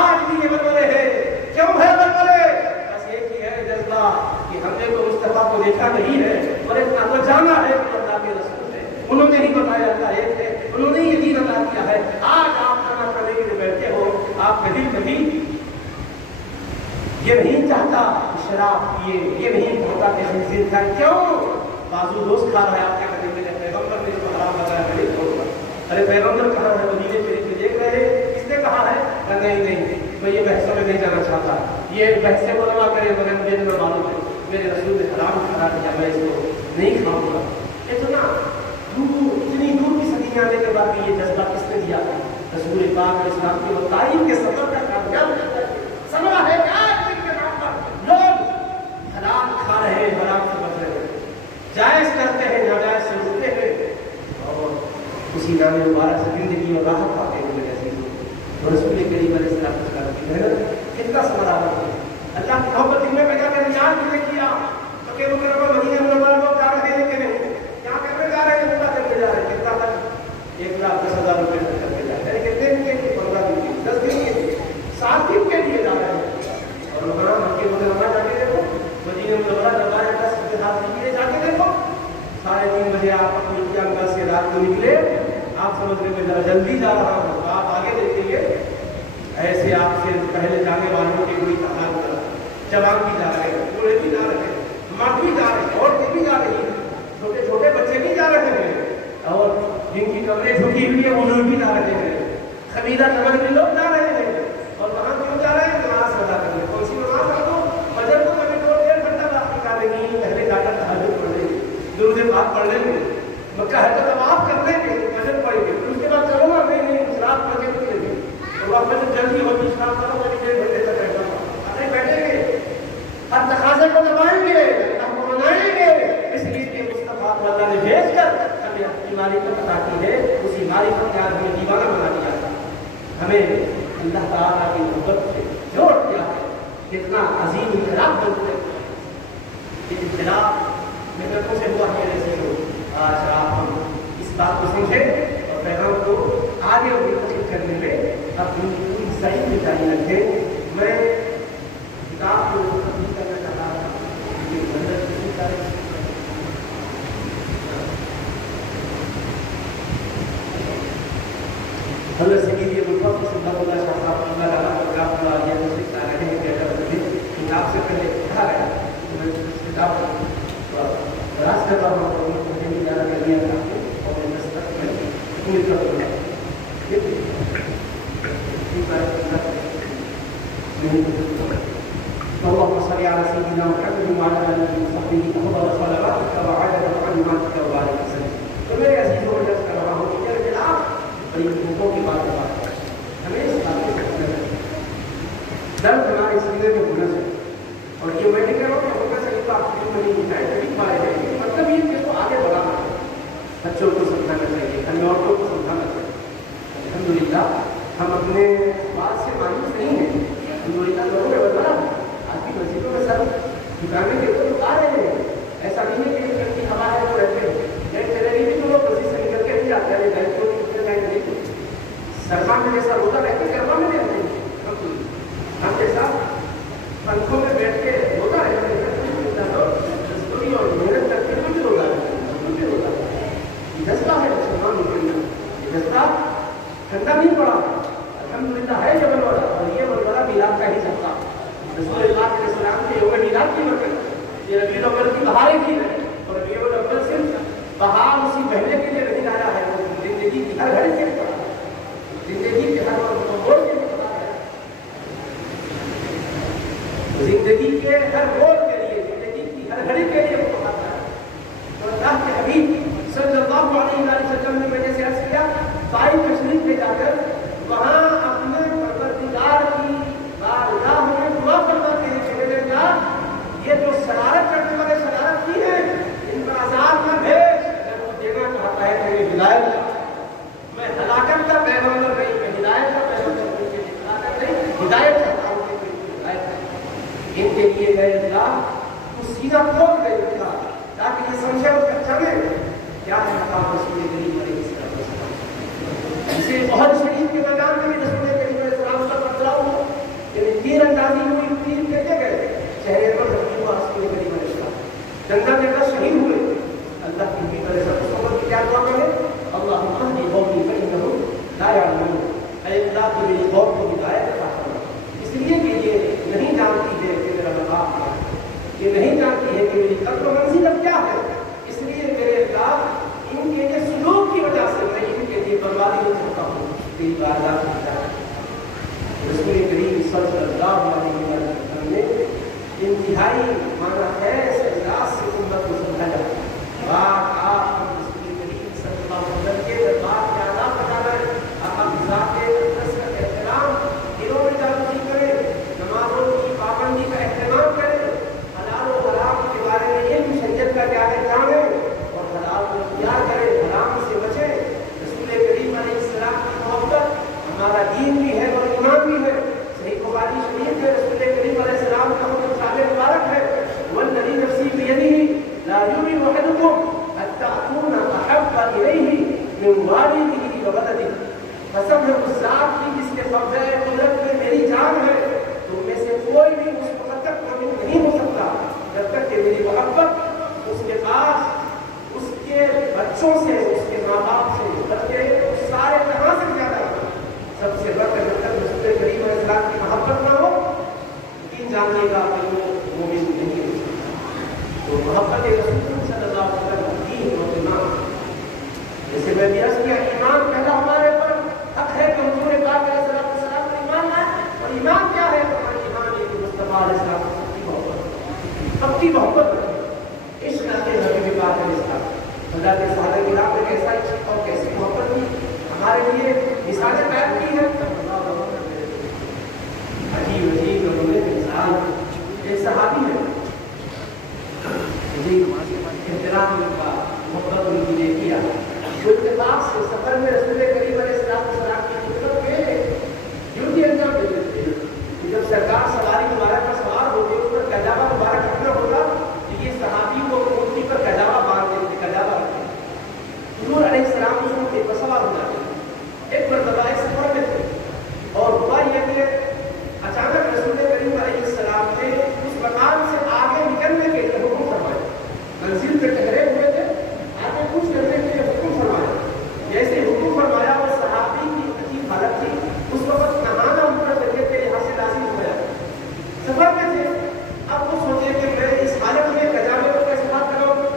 آج بھی یہ بلبلے ہے، کیوں ہے بلبلے؟ بس ایک ہی ہے جذبہ کہ ہم نے تو مصطفیٰ کو دیکھا نہیں ہے اور اتنا تو جانا ہے کہ اللہ کے رسول ہے، انہوں نے ہی بتایا اللہ ایک ہے، انہوں نے یہ دین عطا کیا ہے۔ آج آپ کھانا کھانے کے لیے بیٹھے ہو، آپ کے دل کبھی یہ نہیں چاہتا شراب پیے، یہ نہیں چاہتا کہ خنزیر کھائے، کیوں؟ بازو دوست کھا رہا ہے آپ کے گھر میں، پیغمبر نے اس کو حرام بتایا ہے، نہیں چھوڑ گا۔ ارے پیغمبر کہاں ہے؟ مدینے شریف میں دیکھ رہے ہیں، کس نے کہا ہے؟ نہیں میں یہ بحثوں میں نہیں جانا چاہتا، یہ بحثیں علماء کرے مگر مجھے نہ معلوم ہے، میرے رسول نے حرام کھا دیا، میں اس کو نہیں کھاؤں گا۔ اتنا دور، اتنی دور کی صدیاں آنے کے بعد یہ جذبہ کس نے دیا تھا؟ رسول پاک علیہ السلام کی وہ تعلیم کے سفر کا کامیاب سمرا ہے کہ آج دن کے نام پر لوگ 7 دن کے لیے جا رہے ہیں. اور وہاں مکے مکرمہ جا کے دیکھو, مدینہ منورہ جب آئے 10 سے 7 دن کے لیے جا کے دیکھو, 3:30 بجے آپ اپنی جنگل سے رات کو نکلے, آپ سمجھ رہے میں ذرا جلدی جا رہا ہوں, تو آپ آگے دیکھیں گے ایسے آپ سے پہلے جانے والوں کی کوئی تعداد, جوان بھی جا رہے ہیں, بوڑھے بھی جا رہے ہیں, مرد بھی جا رہے ہیں, عورتیں بھی جا رہی ہیں, چھوٹے چھوٹے بچے بھی جا رہے ہیں, اور جن کی کمریں جھکی ہوئی ہیں وہ لوگ بھی جا رہے ہیں, خمیدہ کمر میں لوگ جا رہے ہیں. اور وہاں کیوں جا رہے ہیں؟ نماز ادا کرنے. کون سی نماز پڑھو؟ فجر کو کبھی 1.5 گھنٹہ باقی نکالیں, پہلے جا کر تہجد پڑھ لیں گے, درود پاک پڑھ لیں گے, مکہ حج کا طواف کر لیں گے, فجر پڑھیں گے, پھر اس کے بعد چلو نا نہیں رات پڑھ کے نکلیں گے, اور واپس جلدی ہوتی شام کرو, کبھی 1.5 گھنٹے تک بیٹھا ہوں, بیٹھیں گے, ہر تقاضے کو دبائیں گے, اللہ کو منائیں گے. اس لیے کہ مصطفیٰ کو اللہ نے بھیج کر ہمیں اپنی معرفت عطا کی ہے, اسی معرفت کے آدمی دیوانہ بنا دیا ہے, ہمیں اللہ تعالیٰ کی محبت سے جوڑ دیا ہے. کتنا عظیم انقلاب بنتے ہیں, یہ انقلاب محنتوں سے ہوا ہے. ایسے لوگ آج آپ اس بات کو سمجھیں اور پیغام کو آگے منتقل کرنے میں اپنی پوری صحیح میں جاری رکھیں. میں کتاب کو تبدیل کرنا چاہتا تھا, حضرت سید ابوالفضل صلی اللہ علیہ وسلم یہ تشریف لا رہے ہیں کہ اگر کتاب سے پہلے کہا گیا تو میں اس کتاب کو راز کر رہا ہوں, اور مجھے بھی زیادہ کرنے کا اور میں دستخط میں پوری کر دوں گا. اللهم صل على سيدنا محمد وعلى اله وصحبه افضل صلواتك وعدد معلوماتك وبارك وسلم. تو میرے عزیزوں کو عرض کر رہا ہوں کہ اختلاف بڑی حقوقوں کی بات ہے, ہمیں اس بات کو سمجھنا چاہیے. درد ہمارے سینے میں ہونا چاہیے, اور یہ میں نہیں کہہ رہا ہوں کہ ہونا چاہیے تو آپ کو نہیں ہوتا ہے, کبھی پائے جائیں, مطلب یہ کہ اس کو آگے بڑھانا ہے, بچوں کو سمجھانا چاہیے, ہمیں عورتوں کو سمجھانا چاہیے. الحمدللہ ہم اپنے بات سے مایوس نہیں ہیں, الحمدللہ لوگوں نے بتایا آپ کی مسجدوں میں سر جھکانے کے تو آ رہے ہیں. ایسا نہیں ہے کہ کبھی ہوا ہے وہ رہتے ہیں, لیکن چلے نہیں بھی تو لوگ مسجد سے نکل کے نہیں جاتے ہیں, گھر کو چھوٹے لائن نہیں, سرما میں جیسا ہوتا رہتے ہیں گرما میں رہتے ہیں, ہم جیسا پنکھوں میں بیٹھ کے ہوتا ہے دستوری اور محنت کر کے کچھ ہوتا ہے. جذبہ ہے مسلمان نکلنا, یہ جذبہ ٹھنڈا نہیں پڑا, الحمدللہ ہے جبل والا, اور یہ بلبلا میلاد کا ہی سبقہ. رسول اللہ علیہ السلام کے یوم میلاد کی برکت, یہ ربیع الاول کی بہاریں کی ہے, اور ربیع الاول صرف بہار اسی مہینے کے لیے نہیں لایا ہے, وہ زندگی کی ہر گھڑی کے لیے پڑا ہے, زندگی کے ہر موڑ کے لیے پڑا ہے, زندگی کے ہر موڑ کے لیے, زندگی کی ہر گھڑی کے لیے وہ پڑا ہے. تو اللہ کے حبیب صلی اللہ علیہ وسلم نے, میں نے عرض کیا, طائف تشریف لے جا کر وہاں اپنے پروردگار کی بارگاہ میں دعا فرماتے ہیں کہ میرے اللہ, یہ جو شرارت کرنے والے شرارت کی ہے ان پر عذاب نہ بھیج, اگر وہ دینا چاہتا ہے تو یہ ہدایت, میں ہلاکت کا پیغمبر نہیں, میں ہدایت کا پیغمبر نہیں, ہدایت چاہتا ہوں کہ ہدایت ان کے لیے گئے اللہ تو سیدھا کھول دے گا تاکہ یہ سمجھے اور پہچانے کیا ہے مقام رسول کریم علیہ السلام. اسے بہت شریف کے میدان میں بھی رسول کریم علیہ السلام کا پتراؤ ہو, یعنی تیر اندازی ہوئی, تیر پھینکے گئے, چہرے پر رکھی ہوا رسول کریم علیہ السلام جنگل میں کر شہید ہوئے. اللہ کی حبیب علیہ السلام کی کیا دعا کرے, اللہم اہدی قومی فانہم لا یعلمون, اے اللہ تو میری قوم کو ہدایت عطا فرما, اس لیے کہ یہ نہیں جانتی ہے کہ میرا مقام کیا ہے, یہ نہیں جانتی ہے کہ میری قدر و منزل اب کیا ہے, اس لیے میرے اللہ ان کے لیے سلوک کی وجہ سے میں ان کے لیے بربادی نہیں چاہتا ہوں, تیری بارگاہ کی وجہ سے. رسول کریم صلی اللہ علیہ وسلم نے انتہائی مانا ہے اس اجلاس سے امت کو سمجھایا. بات آپ رسول کریم صلی اللہ علیہ وسلم کے دربار کے آداب بتانا ہے, آپ ذات اقدس کا احترام دلوں میں جاگزی کریں, نمازوں کی پابندی کا اہتمام کریں, حلال و حرام کے بارے میں علم شریعت کا جانیں اور حلال کو اختیار کریں, حرام سے بچیں. رسول کریم علیہ السلام کی محبت ہمارا دین بھی ہے اور ایمان بھی ہے. صحیح بخاری شریف میں رسول کریم علیہ السلام کا مبارک ہے, والذی نفس मुस्तफ़ा अलैहिस्सलाम से सच्ची मोहब्बत, पक्की मोहब्बत रखें। इश्क नाते नबी पाक अलैहिस्सलाम, हज़रत सहाबा किराम ने कैसा इश्क और कैसी मोहब्बत की, हमारे लिए मिसालें कायम की है। अजीब अजीब नमूने के मिसाल, एक सहाबी है जी, एहतराम का मोहब्बत उनकी ने किया, जो इत्तेफाक से सफर में रसूल करीम अलैहिस्सलाम की खिदमत में ड्यूटी अंजाम देते थे कि जब सरकार सवारी मुबारक पर सवार होते उस पर कजावा मुबारक रखना होगा, तो ये सहाबी को ऊँटनी पर कजावा बांध देते, कजावा रखते। हुजूर अलैहिस्सलाम उसको ऊँट पर सवार हो जाते। एक मरतबा एक सफर में थे और हुआ यह कि अचानक रसूल करीम अलैहिस्सलाम ने उस मकान से आगे निकलने के लिए हुक्म फरमाया। मंजिल पे ठहरे हुए थे, आगे कुछ करने के लिए हुक्म फरमाया। जैसे हुक्म फरमाया और सहाबी की अजीब हालत थी, उस वक्त नहाना उनका तरीके के यहाँ से लाजिम हो गया। सफर में थे, अब वो सोचे कि मैं इस हालत में कजामे को कैसे हाथ लगाऊं,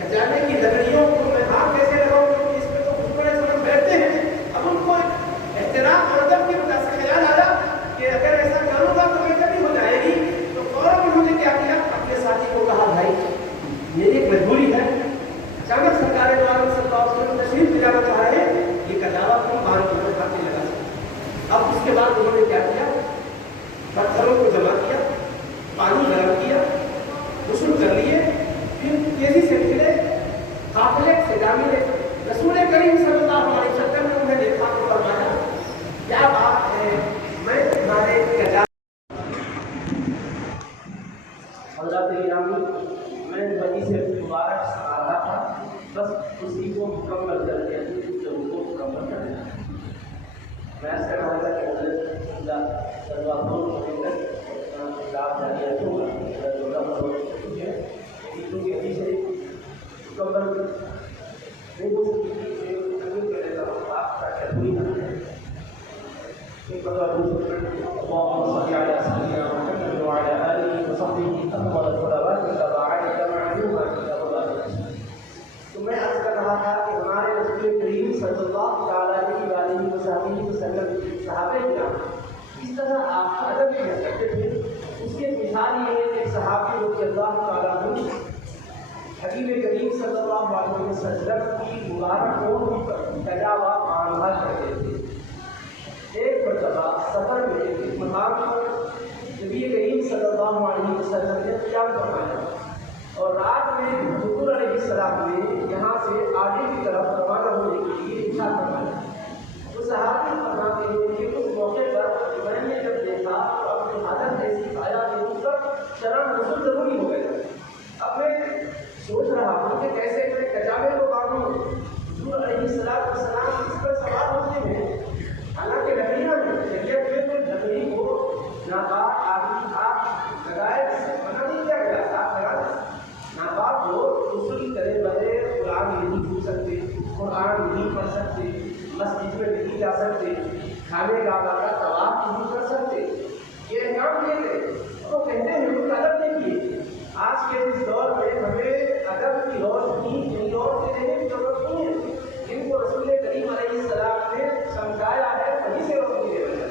कजामे की लकड़ियों को मैं हाथ कैसे लगाऊं, क्योंकि इस पे तो घुटने समझ बैठते हैं। अब उनको एहतराम और अदब की वजह से ख्याल आया कि अगर ऐसा करूँगा तो बेइज्जती हो जाएगी। तो फौरन उन्होंने क्या किया, अपने साथी को कहा, भाई मेरी एक मजबूरी है, अचानक सरकार द्वारा सल्लल्लाहु अलैहि वसल्लम तशरीफ ले जाना चाह रहे हैं, ये कजावा तुम बांध के हाथ में लगा सकते। अब उसके बाद उन्होंने क्या किया, पत्थरों को जमा किया, पानी गर्म किया, गुस्ल कर लिए, फिर तेजी से निकले, काफिले से जा मिले। रसूल करीम सल्लल्लाहु अलैहि वसल्लम ने उन्हें देखा तो फरमाया, क्या बात है, मैं तुम्हारे कजावा मैं बनी से मुबारक आ रहा था, बस उसी को मुकम्मल कर दिया, उनको मुकम्मल कर दिया। मैं ऐसा कहा था कि तो मैं अर्ज़ कर रहा था कि हमारे रसूल करीम सल्लल्लाहु अलैहि वसल्लम सहाबे किराम इस तरह आपका अदब किया करते थे। उसकी मिसाल ये है कि सहाबी रज़ियल्लाहु तआला अन्हु हबीब करीम सल्लल्लाहु अलैहि वसल्लम की मुबारक ओढ़नी पर कजावा बांधा करते थे। एक मरतबा सफर में एक मकाम पर नबी करीम सल्लल्लाहु अलैहि वसल्लम ने क़याम फरमाया और रात में हुजूर अलैहिस्सलाम ने यहाँ से आगे की तरफ रवाना होने के लिए इच्छा फरमाया। तो सहाबी फरमाते हैं कि उस मौके पर मैंने जब देखा तो अपनी हालत ऐसी आया कि उस वक्त शर्म वसूल जरूरी हो गया। अब मैं सोच रहा हूँ कि कैसे मैं कजामे को बांधूं। हुजूर अलैहिस्सलाम इस पर सवार होते हैं, हालांकि लकड़ियाँ शरीयत में तो लकड़ी को नापाक आदमी हाथ लगाए मना नहीं किया गया था, नापाक लोग गुस्ल करे बगैर कुरान नहीं छू सकते, कुरान नहीं पढ़ सकते, मस्जिद में नहीं जा सकते, खाने काबा का तवाफ नहीं कर सकते, ये एहकाम दिए गए। तो कहते हैं उनका अदब देखिए। आज के इस दौर में हमें अदब की रोशनी किसी और से देने की जरूरत नहीं है, जिनको रसूल करीम अलैहिस्सलाम ने समझाया है वहीं से रोशनी दे रहे हैं।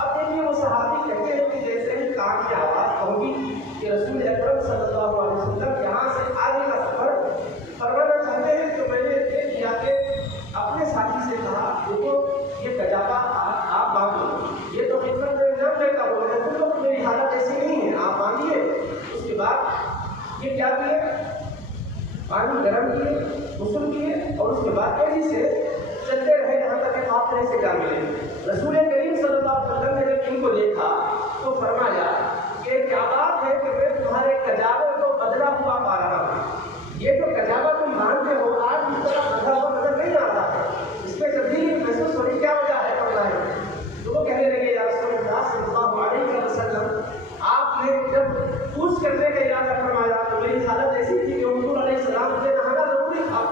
अब देखिए वो सहाबी कहते हैं कि जैसे ही कान की आवाज़ होगी कि रसूल अकरम सल्लल्लाहु अलैहि वसल्लम यहाँ से आगे का सफर करवाना चाहते हैं, तो मैंने देख लिया कि अपने साथी से कहा, देखो ये कजावा आप बांध लो, ये तो खिदमत में इंतजाम करता हूँ, मैं तो मेरी हालत ऐसी नहीं है, आप बांधिए। उसके बाद ये क्या किए, पानी गर्म किए, गुस्ल किए और उसके बाद तेजी से चलते रहे यहाँ तक कि काफिले से जा मिले। रसूल करीम सल्लल्लाहु अलैहि वसल्लम ने जब इनको देखा तो फरमाया कि क्या बात है कि मैं तुम्हारे कजावे को बदला हुआ पा रहा हूँ। ये जो कजावा तुम मानते हो आज इस तरह बदला हुआ नजर नहीं आता है, इस पर तब्दीली महसूस होनी क्या वजह है, पता है। तो वो कहने लगे या रसूलुल्लाह सल्लल्लाहु अलैहि वसल्लम, आपने जब पूछ करने का इरादा फरमाया तो मेरी हालत ऐसी थी कि हुजूर अलैहिस्सलाम मुझे नहाना जरूरी था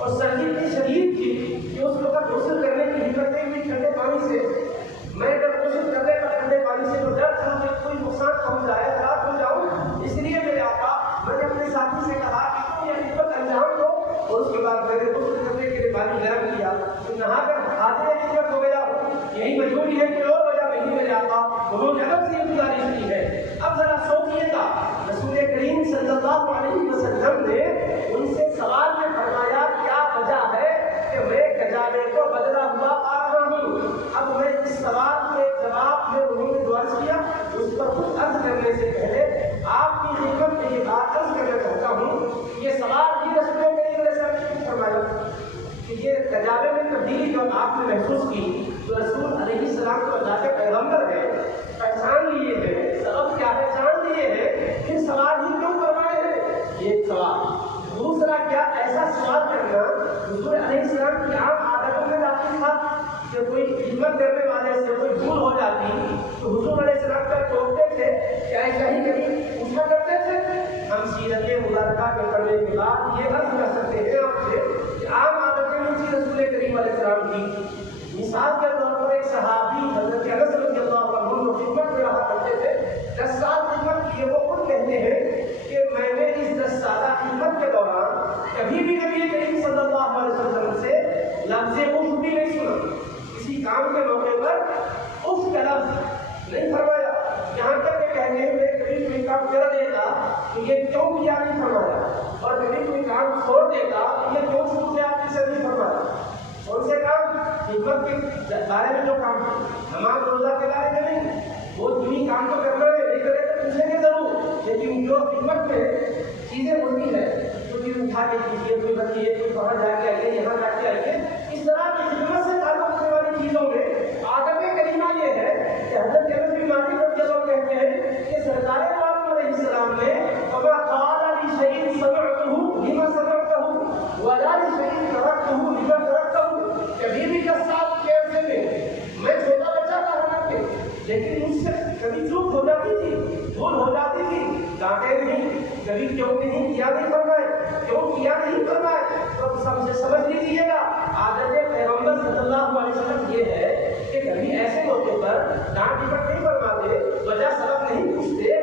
और सर्दी इतनी शदीद थी कि उस वक्त गुस्ल करने की हिम्मत नहीं हुई ठंडे पानी से। मैं जब गुस्ल करने का ठंडे पानी से तो डर था कि कोई नुकसान पहुंच जाए, खराब हो जाऊं, इसलिए मेरे आका मैंने अपने साथी से कहा कि तुम ये खिदमत अंजाम दो और उसके बाद मैंने गुस्ल करने के लिए पानी गर्म किया, तो नहाकर हाथे खिदमत हो गया। यही मजबूरी है कि और वजह नहीं मेरे आका, उन्होंने अदब से गुजारिश की है। अब जरा اللہ علیہ وسلم نے ان سے سوال میں فرمایا کیا وجہ ہے کہ میں کجاوے کو بدلا ہوا آ رہا ہوں؟ اب میں اس سوال کے جواب میں انہوں نے جو عرض کیا اس پر خود عرض کرنے سے پہلے آپ کی خدمت میں یہ بات عرض کرنا چاہتا ہوں، یہ سوال بھی رسول کریم علیہ السلام نے فرمایا کہ یہ کجاوے میں تبدیلی جب آپ نے محسوس کی تو رسول علیہ السلام کو اللہ کے پیغمبر ہے، پہچان لیے ہیں سبب کیا ہے، جان لیے ہیں، پھر سوال ہی کیوں فرمائے ہیں؟ یہ ایک سوال۔ دوسرا، کیا ایسا سوال کرنا حضور علیہ السلام کی عام عادتوں میں داخل تھا کہ کوئی خدمت کرنے والے سے کوئی بھول ہو جاتی تو حضور علیہ السلام کا ٹوکتے تھے؟ کیا ایسا ہی کبھی پوچھا کرتے تھے؟ ہم سیرت مبارکہ کے پڑھنے کے بعد یہ عرض کر سکتے ہیں آپ سے کہ عام عادتیں میں تھی رسول کریم علیہ السلام کی۔ مثال کے طور پر ایک صحابی حضرت انس رضی اللہ عنہ خدمت میں رہا کرتے تھے، 10 سال خدمت کیے، وہ خود کہتے ہیں کہ میں نے اس 10 سالہ خدمت کے دوران کبھی بھی نبی کریم صلی اللہ علیہ وسلم سے لفظ اف بھی نہیں سنا، کسی کام کے موقع پر اف کا لفظ نہیں فرمایا، یہاں تک کہ کہتے ہیں میں کبھی کوئی کام کر دیتا تو یہ کیوں کیا نہیں فرمایا، اور کبھی کوئی کام چھوڑ دیتا تو یہ کیوں چھوڑ گیا آپ سے نہیں فرمایا۔ کون سے کام؟ خدمت کے بارے میں جو کام نماز روزہ کے بارے میں نہیں، وہ دینی کام تو کرنا ہے، نہیں کرے تو پوچھیں گے ضرور، لیکن جو خدمت میں چیزیں ہوتی ہے تو پھر اٹھا کے کیجیے، کوئی بتائیے، کوئی وہاں جا کے آئیے، یہاں جا کے آئیے، اس طرح کی خدمت سے تعلق رکھنے والی چیزوں میں عادت کریمہ یہ ہے کہ حضرت انس بن مالک رضی اللہ عنہ کہتے ہیں کہ سرکار عالم علیہ السلام نے وما قال لشيء سمعته لما سمعته ولا لشيء تركته لما تركته، کبھی بھی 10 سال کے عرصے میں چھوٹا بچہ تھا حالانکہ، لیکن مجھ سے کبھی چوک ہو جاتی تھی، بھول ہو جاتی تھی، ڈانٹے نہیں، کبھی کیوں نہیں کیا نہیں فرمائے، کیوں کیا نہیں فرمائے، تو سب سے سمجھ لیجیے گا عادت پیغمبر صلی اللہ علیہ وسلم یہ ہے کہ کبھی ایسے موقع پر ڈانٹ ڈپٹ نہیں فرماتے، وجہ سبب نہیں پوچھتے،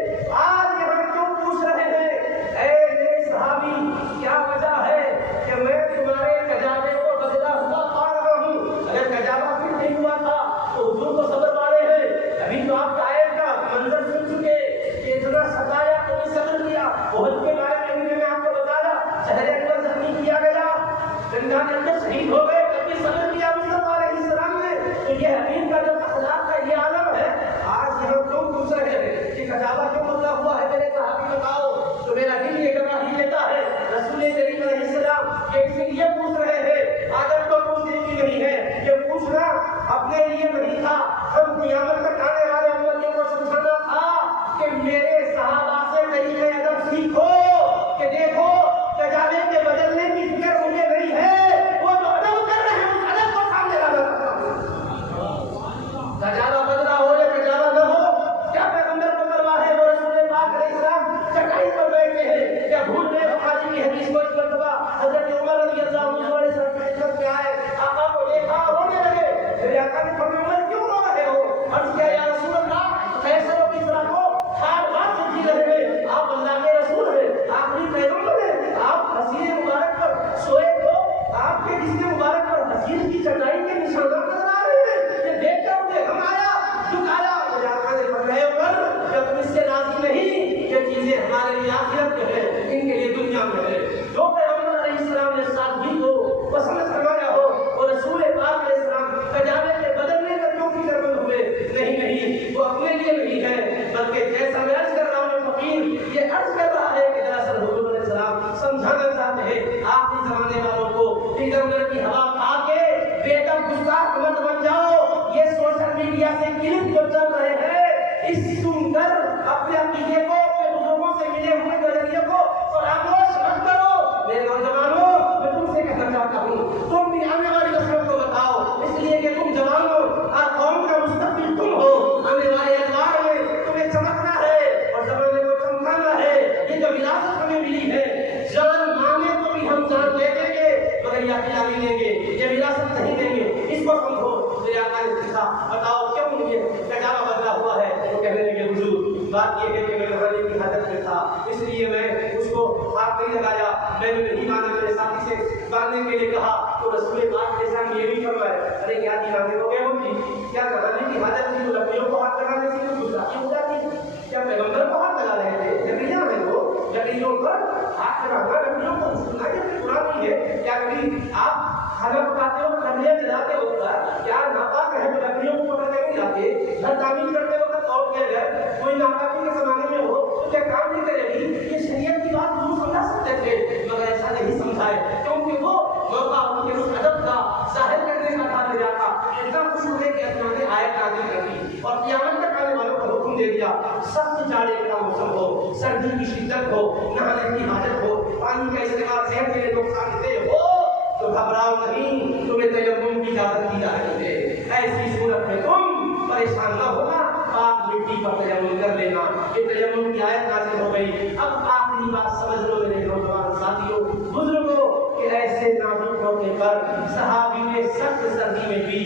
آج یہاں کیوں پوچھ رہے ہیں اے میرے صحابی کیا وجہ ہے کہ میں تمہارے کجاوے کو بدلا ہوا پا رہا ہوں؟ اگر کجاوا پھر نہیں ہوا تھا تو حضور کو صبر والے ہیں، ابھی تو آپ غائب کا منظر سن چکے کہ اتنا ستایا تو بھی صبر کیا، احد کے بارے میں نے آپ کو بتایا، چہرے پر زخمی کیا گیا، گنگا کے اندر شہید ہو گئے، کبھی صبر کیا مصطفیٰ علیہ السلام نے، تو یہ حبیب کا جو اخلاق کا یہ عالم ہے، آج یہاں کیوں پوچھ رہے ہیں کہ کجاوا کیوں بدلا ہوا ہے؟ میرے صحابی بتاؤ، تو میرا دل یہ گواہی دیتا ہے رسول کریم علیہ السلام کہ اسی لیے پوچھ رہے ہیں، عادت تو پوچھنے کی نہیں ہے، یہ پوچھنا اپنے لیے نہیں تھا، ہم قیامت تک آنے والے امتیوں کو سمجھانا تھا کہ میرے صحابہ سے طریقے ادب سیکھو، کہ دیکھو کجاوے کے بدلنے کی فکر مجھے نہیں ہے، وہ جو ادب کر رہے ہیں اس ادب کو سامنے لانا رکھتا ہوں، کجاوا بدلا ہو یا کجاوا نہ ہو، کیا پیغمبر کو پرواہ ہے؟ وہ رسول پاک علیہ السلام چٹائی پر بیٹھے ہیں، کیا بھول گئے بخاری کی حدیث کو؟ اس مرتبہ حضرت عمر رضی اللہ عنہ علیہ السلام کی خدمت میں آئے، آقا کو دیکھا، رونے لگے، میرے آقا نے فرمایا عمر کیوں رو رہے ہو؟ عرض کیا یا رسول اللہ قیصر و کسریٰ کو ہار بار سے جی رہے ہیں، آپ اللہ کے رسول ہیں، آخری پیغمبر ہیں، آپ حسین مبارک پر سوئے تو آپ کے جسم مبارک پر حسین کی چٹائی کے نشانات نظر آ رہے ہیں، یہ دیکھ کر مجھے غم آیا، دکھ آیا، میرے آقا نے فرمایا عمر کہ تم اس سے راضی نہیں، یہ چیزیں ہمارے لیے آخرت میں ہے، ان کے لیے دنیا میں ہے، جو پیغمبر علیہ السلام نے سادگی کو پسند فرمایا ہو، اور رسول پاک علیہ السلام کجاوے کے بدلنے کا کیوں فکر مند ہوئے؟ نہیں، وہ اپنے لیے نہیں ہے، بلکہ جیسا میں عرض کر رہا ہوں، فقیر یہ عرض کر رہا ہے کہ دراصل حضور علیہ السلام سمجھانا چاہتے ہیں آخری زمانے والوں کو، پیغمبر کی ہوا کھا کے بے ادب گستاخ مت بن جاؤ، یہ سوشل میڈیا سے کلپ جو چل رہے ہیں اس سن کر اپنے عقیدے کو، اپنے بزرگوں سے ملے ہوئے نظریے کو فراموش مت کرو۔ میرے نوجوانوں، میں تم سے کہنا چاہتا ہوں تم بھی آنے والی نسلوں کو بتاؤ، اس لیے کہ تم جوان ہو اور قوم کا مستقبل تم ہو، آنے والے ادوار میں تمہیں چمکنا ہے اور زمانے کو چمکانا ہے، یہ جو وراثت ہمیں ملی ہے، جان مانے تو بھی ہم جان لے دیں گے مگر یہ اکیلا نہیں دیں گے، یہ وراثت نہیں دیں گے، اس کو سمجھو۔ میرے آقا نے پوچھا بتاؤ کیوں یہ کجاوا بدلا ہوا ہے؟ وہ کہنے لگے حضور بات یہ ہے کہ میں نہانے کی حاجت میں تھا، اس لیے میں اس کو ہاتھ نہیں لگایا، میں نے نہیں مانا، میرے ساتھی سے باندھنے کے لیے کہا تو رسول پاک کے سامنے یہ بھی فرمایا ارے کیا دیوانے ہو گئے ہو جی، کیا نہانے کی حاجت تھی تو لکڑیوں کو ہاتھ لگانے سے کچھ گستاخی ہو جاتی؟ کیا پیغمبر کو ہاتھ لگا رہے تھے؟ لکڑیاں ہیں وہ، لکڑیوں پر ہے کیا کبھی آپ کھانا پکاتے ہو کھانے جلاتے ہو کیا ناپاک ہے تو لکڑیوں کو پکڑ کے نہیں جاتے؟ گھر تعمیر کرتے وقت اور کے اگر کوئی ناپاکی کے زمانے میں ہو تو کیا کام نہیں کرے گی؟ یہ شریعت کی بات ضرور سمجھا سکتے تھے مگر ایسا نہیں سمجھائے کیونکہ وہ موقع ان کے اس ادب کا ظاہر کرنے کا تھا لے جاتا اتنا خوش ہونے کے اپنا نے آیت نازل کر دی اور قیامت تک آنے والوں کو حکم دے دیا سخت جاڑے کا موسم ہو سردی کی شدت ہو نہانے کی حاجت ہو پانی کا استعمال صحت کے لیے نقصان دہ ہو تو گھبراؤ نہیں تمہیں تیمم کی اجازت دی جا رہی ہے ایسی صورت میں تم پریشان نہ ہونا پاک مٹی پر تیمم کر لینا یہ تیمم کی آیت نازل ہو گئی اب آخری بات سمجھ لو میرے نوجوان ساتھیوں بزرگوں کہ ایسے نازک موقع پر صحابی نے سخت سردی میں بھی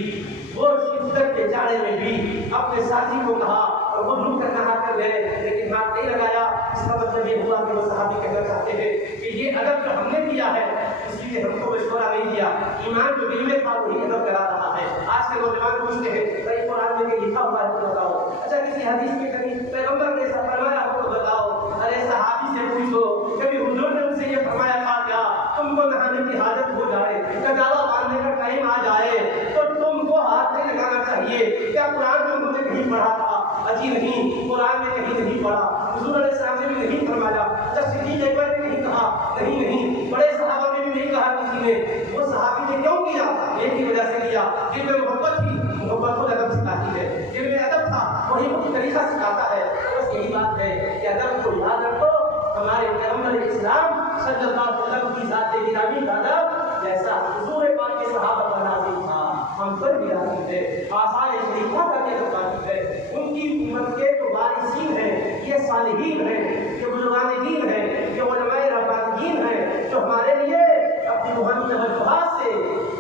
وہ شدت کے جاڑے میں بھی اپنے ساتھی کو کہا اور وہ رک کر نہا کر گئے لیکن ہاتھ نہیں لگایا اس کا مطلب یہ ہوا کہ وہ صحابی کہنا چاہتے ہیں کہ یہ ادب جو ہم نے کیا ہے اس لیے ہم کو مشورہ نہیں دیا ایمان جو دل میں تھا وہی ادب کرا رہا ہے آج کے نوجوان پوچھتے ہیں صحیح قرآن میں یہ لکھا ہوا ہے تو بتاؤ اچھا کسی حدیث میں کبھی پیغمبر نے ایسا فرمایا ہو تو بتاؤ ارے صحابی سے پوچھو کبھی حضور نے ان سے یہ فرمایا تھا کیا تم کو نہانے کی حاجت ہو جائے کجاوا باندھنے کا ٹائم آ جائے تو تم کو ہاتھ نہیں لگانا چاہیے کیا قرآن میں انہوں نے کہیں پڑھا تھا اجی نہیں قرآن میں کہیں نہیں پڑھا حضور علیہ السلام نے بھی نہیں فرمایا جب صدیق اکبر نے نہیں کہا نہیں بڑے صحابہ نے بھی نہیں کہا کسی نے وہ صحابی نے کیوں کیا ایک ہی وجہ سے کیا جن میں محبت تھی محبت کو ادب سکھاتی ہے جن میں ادب تھا وہی وہی طریقہ سکھاتا ہے بس یہی بات ہے کہ ادب کو یاد رکھو ہمارے پیغمبر اسلام صلی اللہ علیہ وسلم کی ذات گرامی کا ادب جیسا حضور پاک کے صحابہ پر نازل تھا ہم پر بھی نازل ہے آثار شریفہ کا کیا نازل ہے ان کی امت کے جو وارثین ہیں یہ صالحین ہیں یہ بزرگان دین ہیں یہ علماء ربانیین ہیں جو ہمارے لیے اپنی روحانی توجہات سے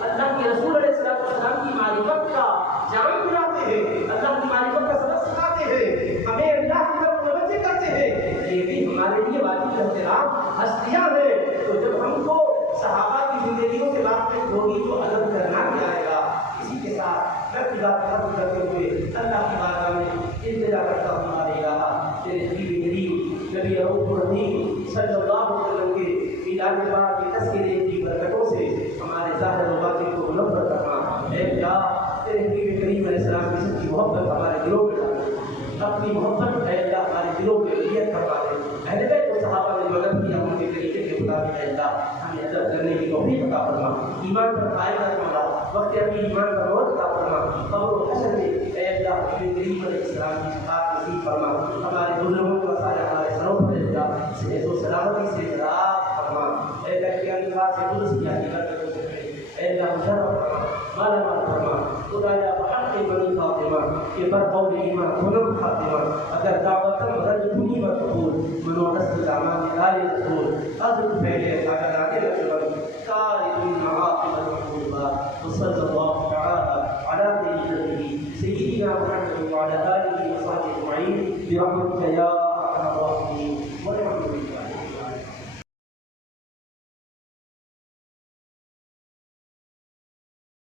اللہ کے رسول علیہ السلام کی معرفت کا جام دلاتے ہیں اللہ کی معرفت کا سبق سکھاتے ہیں ہمیں اللہ کی طرف متوجہ کرتے ہیں یہ بھی ہمارے لیے واجب احترام ہستیاں ہیں تو جب ہم کو صحابہ کی زندگیوں سے بات ہوگی تو ادب کرنا بھی آئے گا اسی کے ساتھ میں اپنی بات ختم کرتے ہوئے اللہ کی بارگاہ میں التجا کرتا ہوں ہمارے الہ تیرے حبیب کریم نبی رؤوف الرحیم صلی اللہ علیہ وسلم کے میلاد پاک کی تذکرے کی برکتوں سے ہمارے ظاہر و باطن کو منور کرنا اے اللہ تیرے حبیب کریم علیہ السلام کی سچی محبت ہمارے دلوں میں ڈال اپنی محبت اے اللہ ہمارے دلوں میں عطیت فرما دے اہل بیت و صحابہ نے مدد کیا ان کے طریقے کے مطابق اے اللہ ہمیں ادب کرنے کی توفیق عطا فرما ایمان پر قائم رکھنا وقت اپنی ایمان کا موت عطا فرما قبر و حشر میں اے اللہ حبیب کریم علیہ السلام کی شفاعت نصیب فرما ہمارے بزرگوں کا سایہ ہمارے سروں پر اے اللہ صحت و سلامتی سے عطا فرما اے اللہ کی الفاظ سے قدسیہ کی برکتوں سے اے اللہ مشرف فرما مالا مال فرما خدایا بحق بنی فاطمہ کہ بر قول ایمان خلق خاتمہ اگر دعوت رجبنی مقبول منو نسل اعمال آل رسول حضرت پہلے اگر آگے لشبن قائد المعاقب المحبوبات وصلی اللہ تعالی علی سیدنا محمد وعلى آله وصحبه اجمعین برحمتک یا ارحم الراحمین والحمد للہ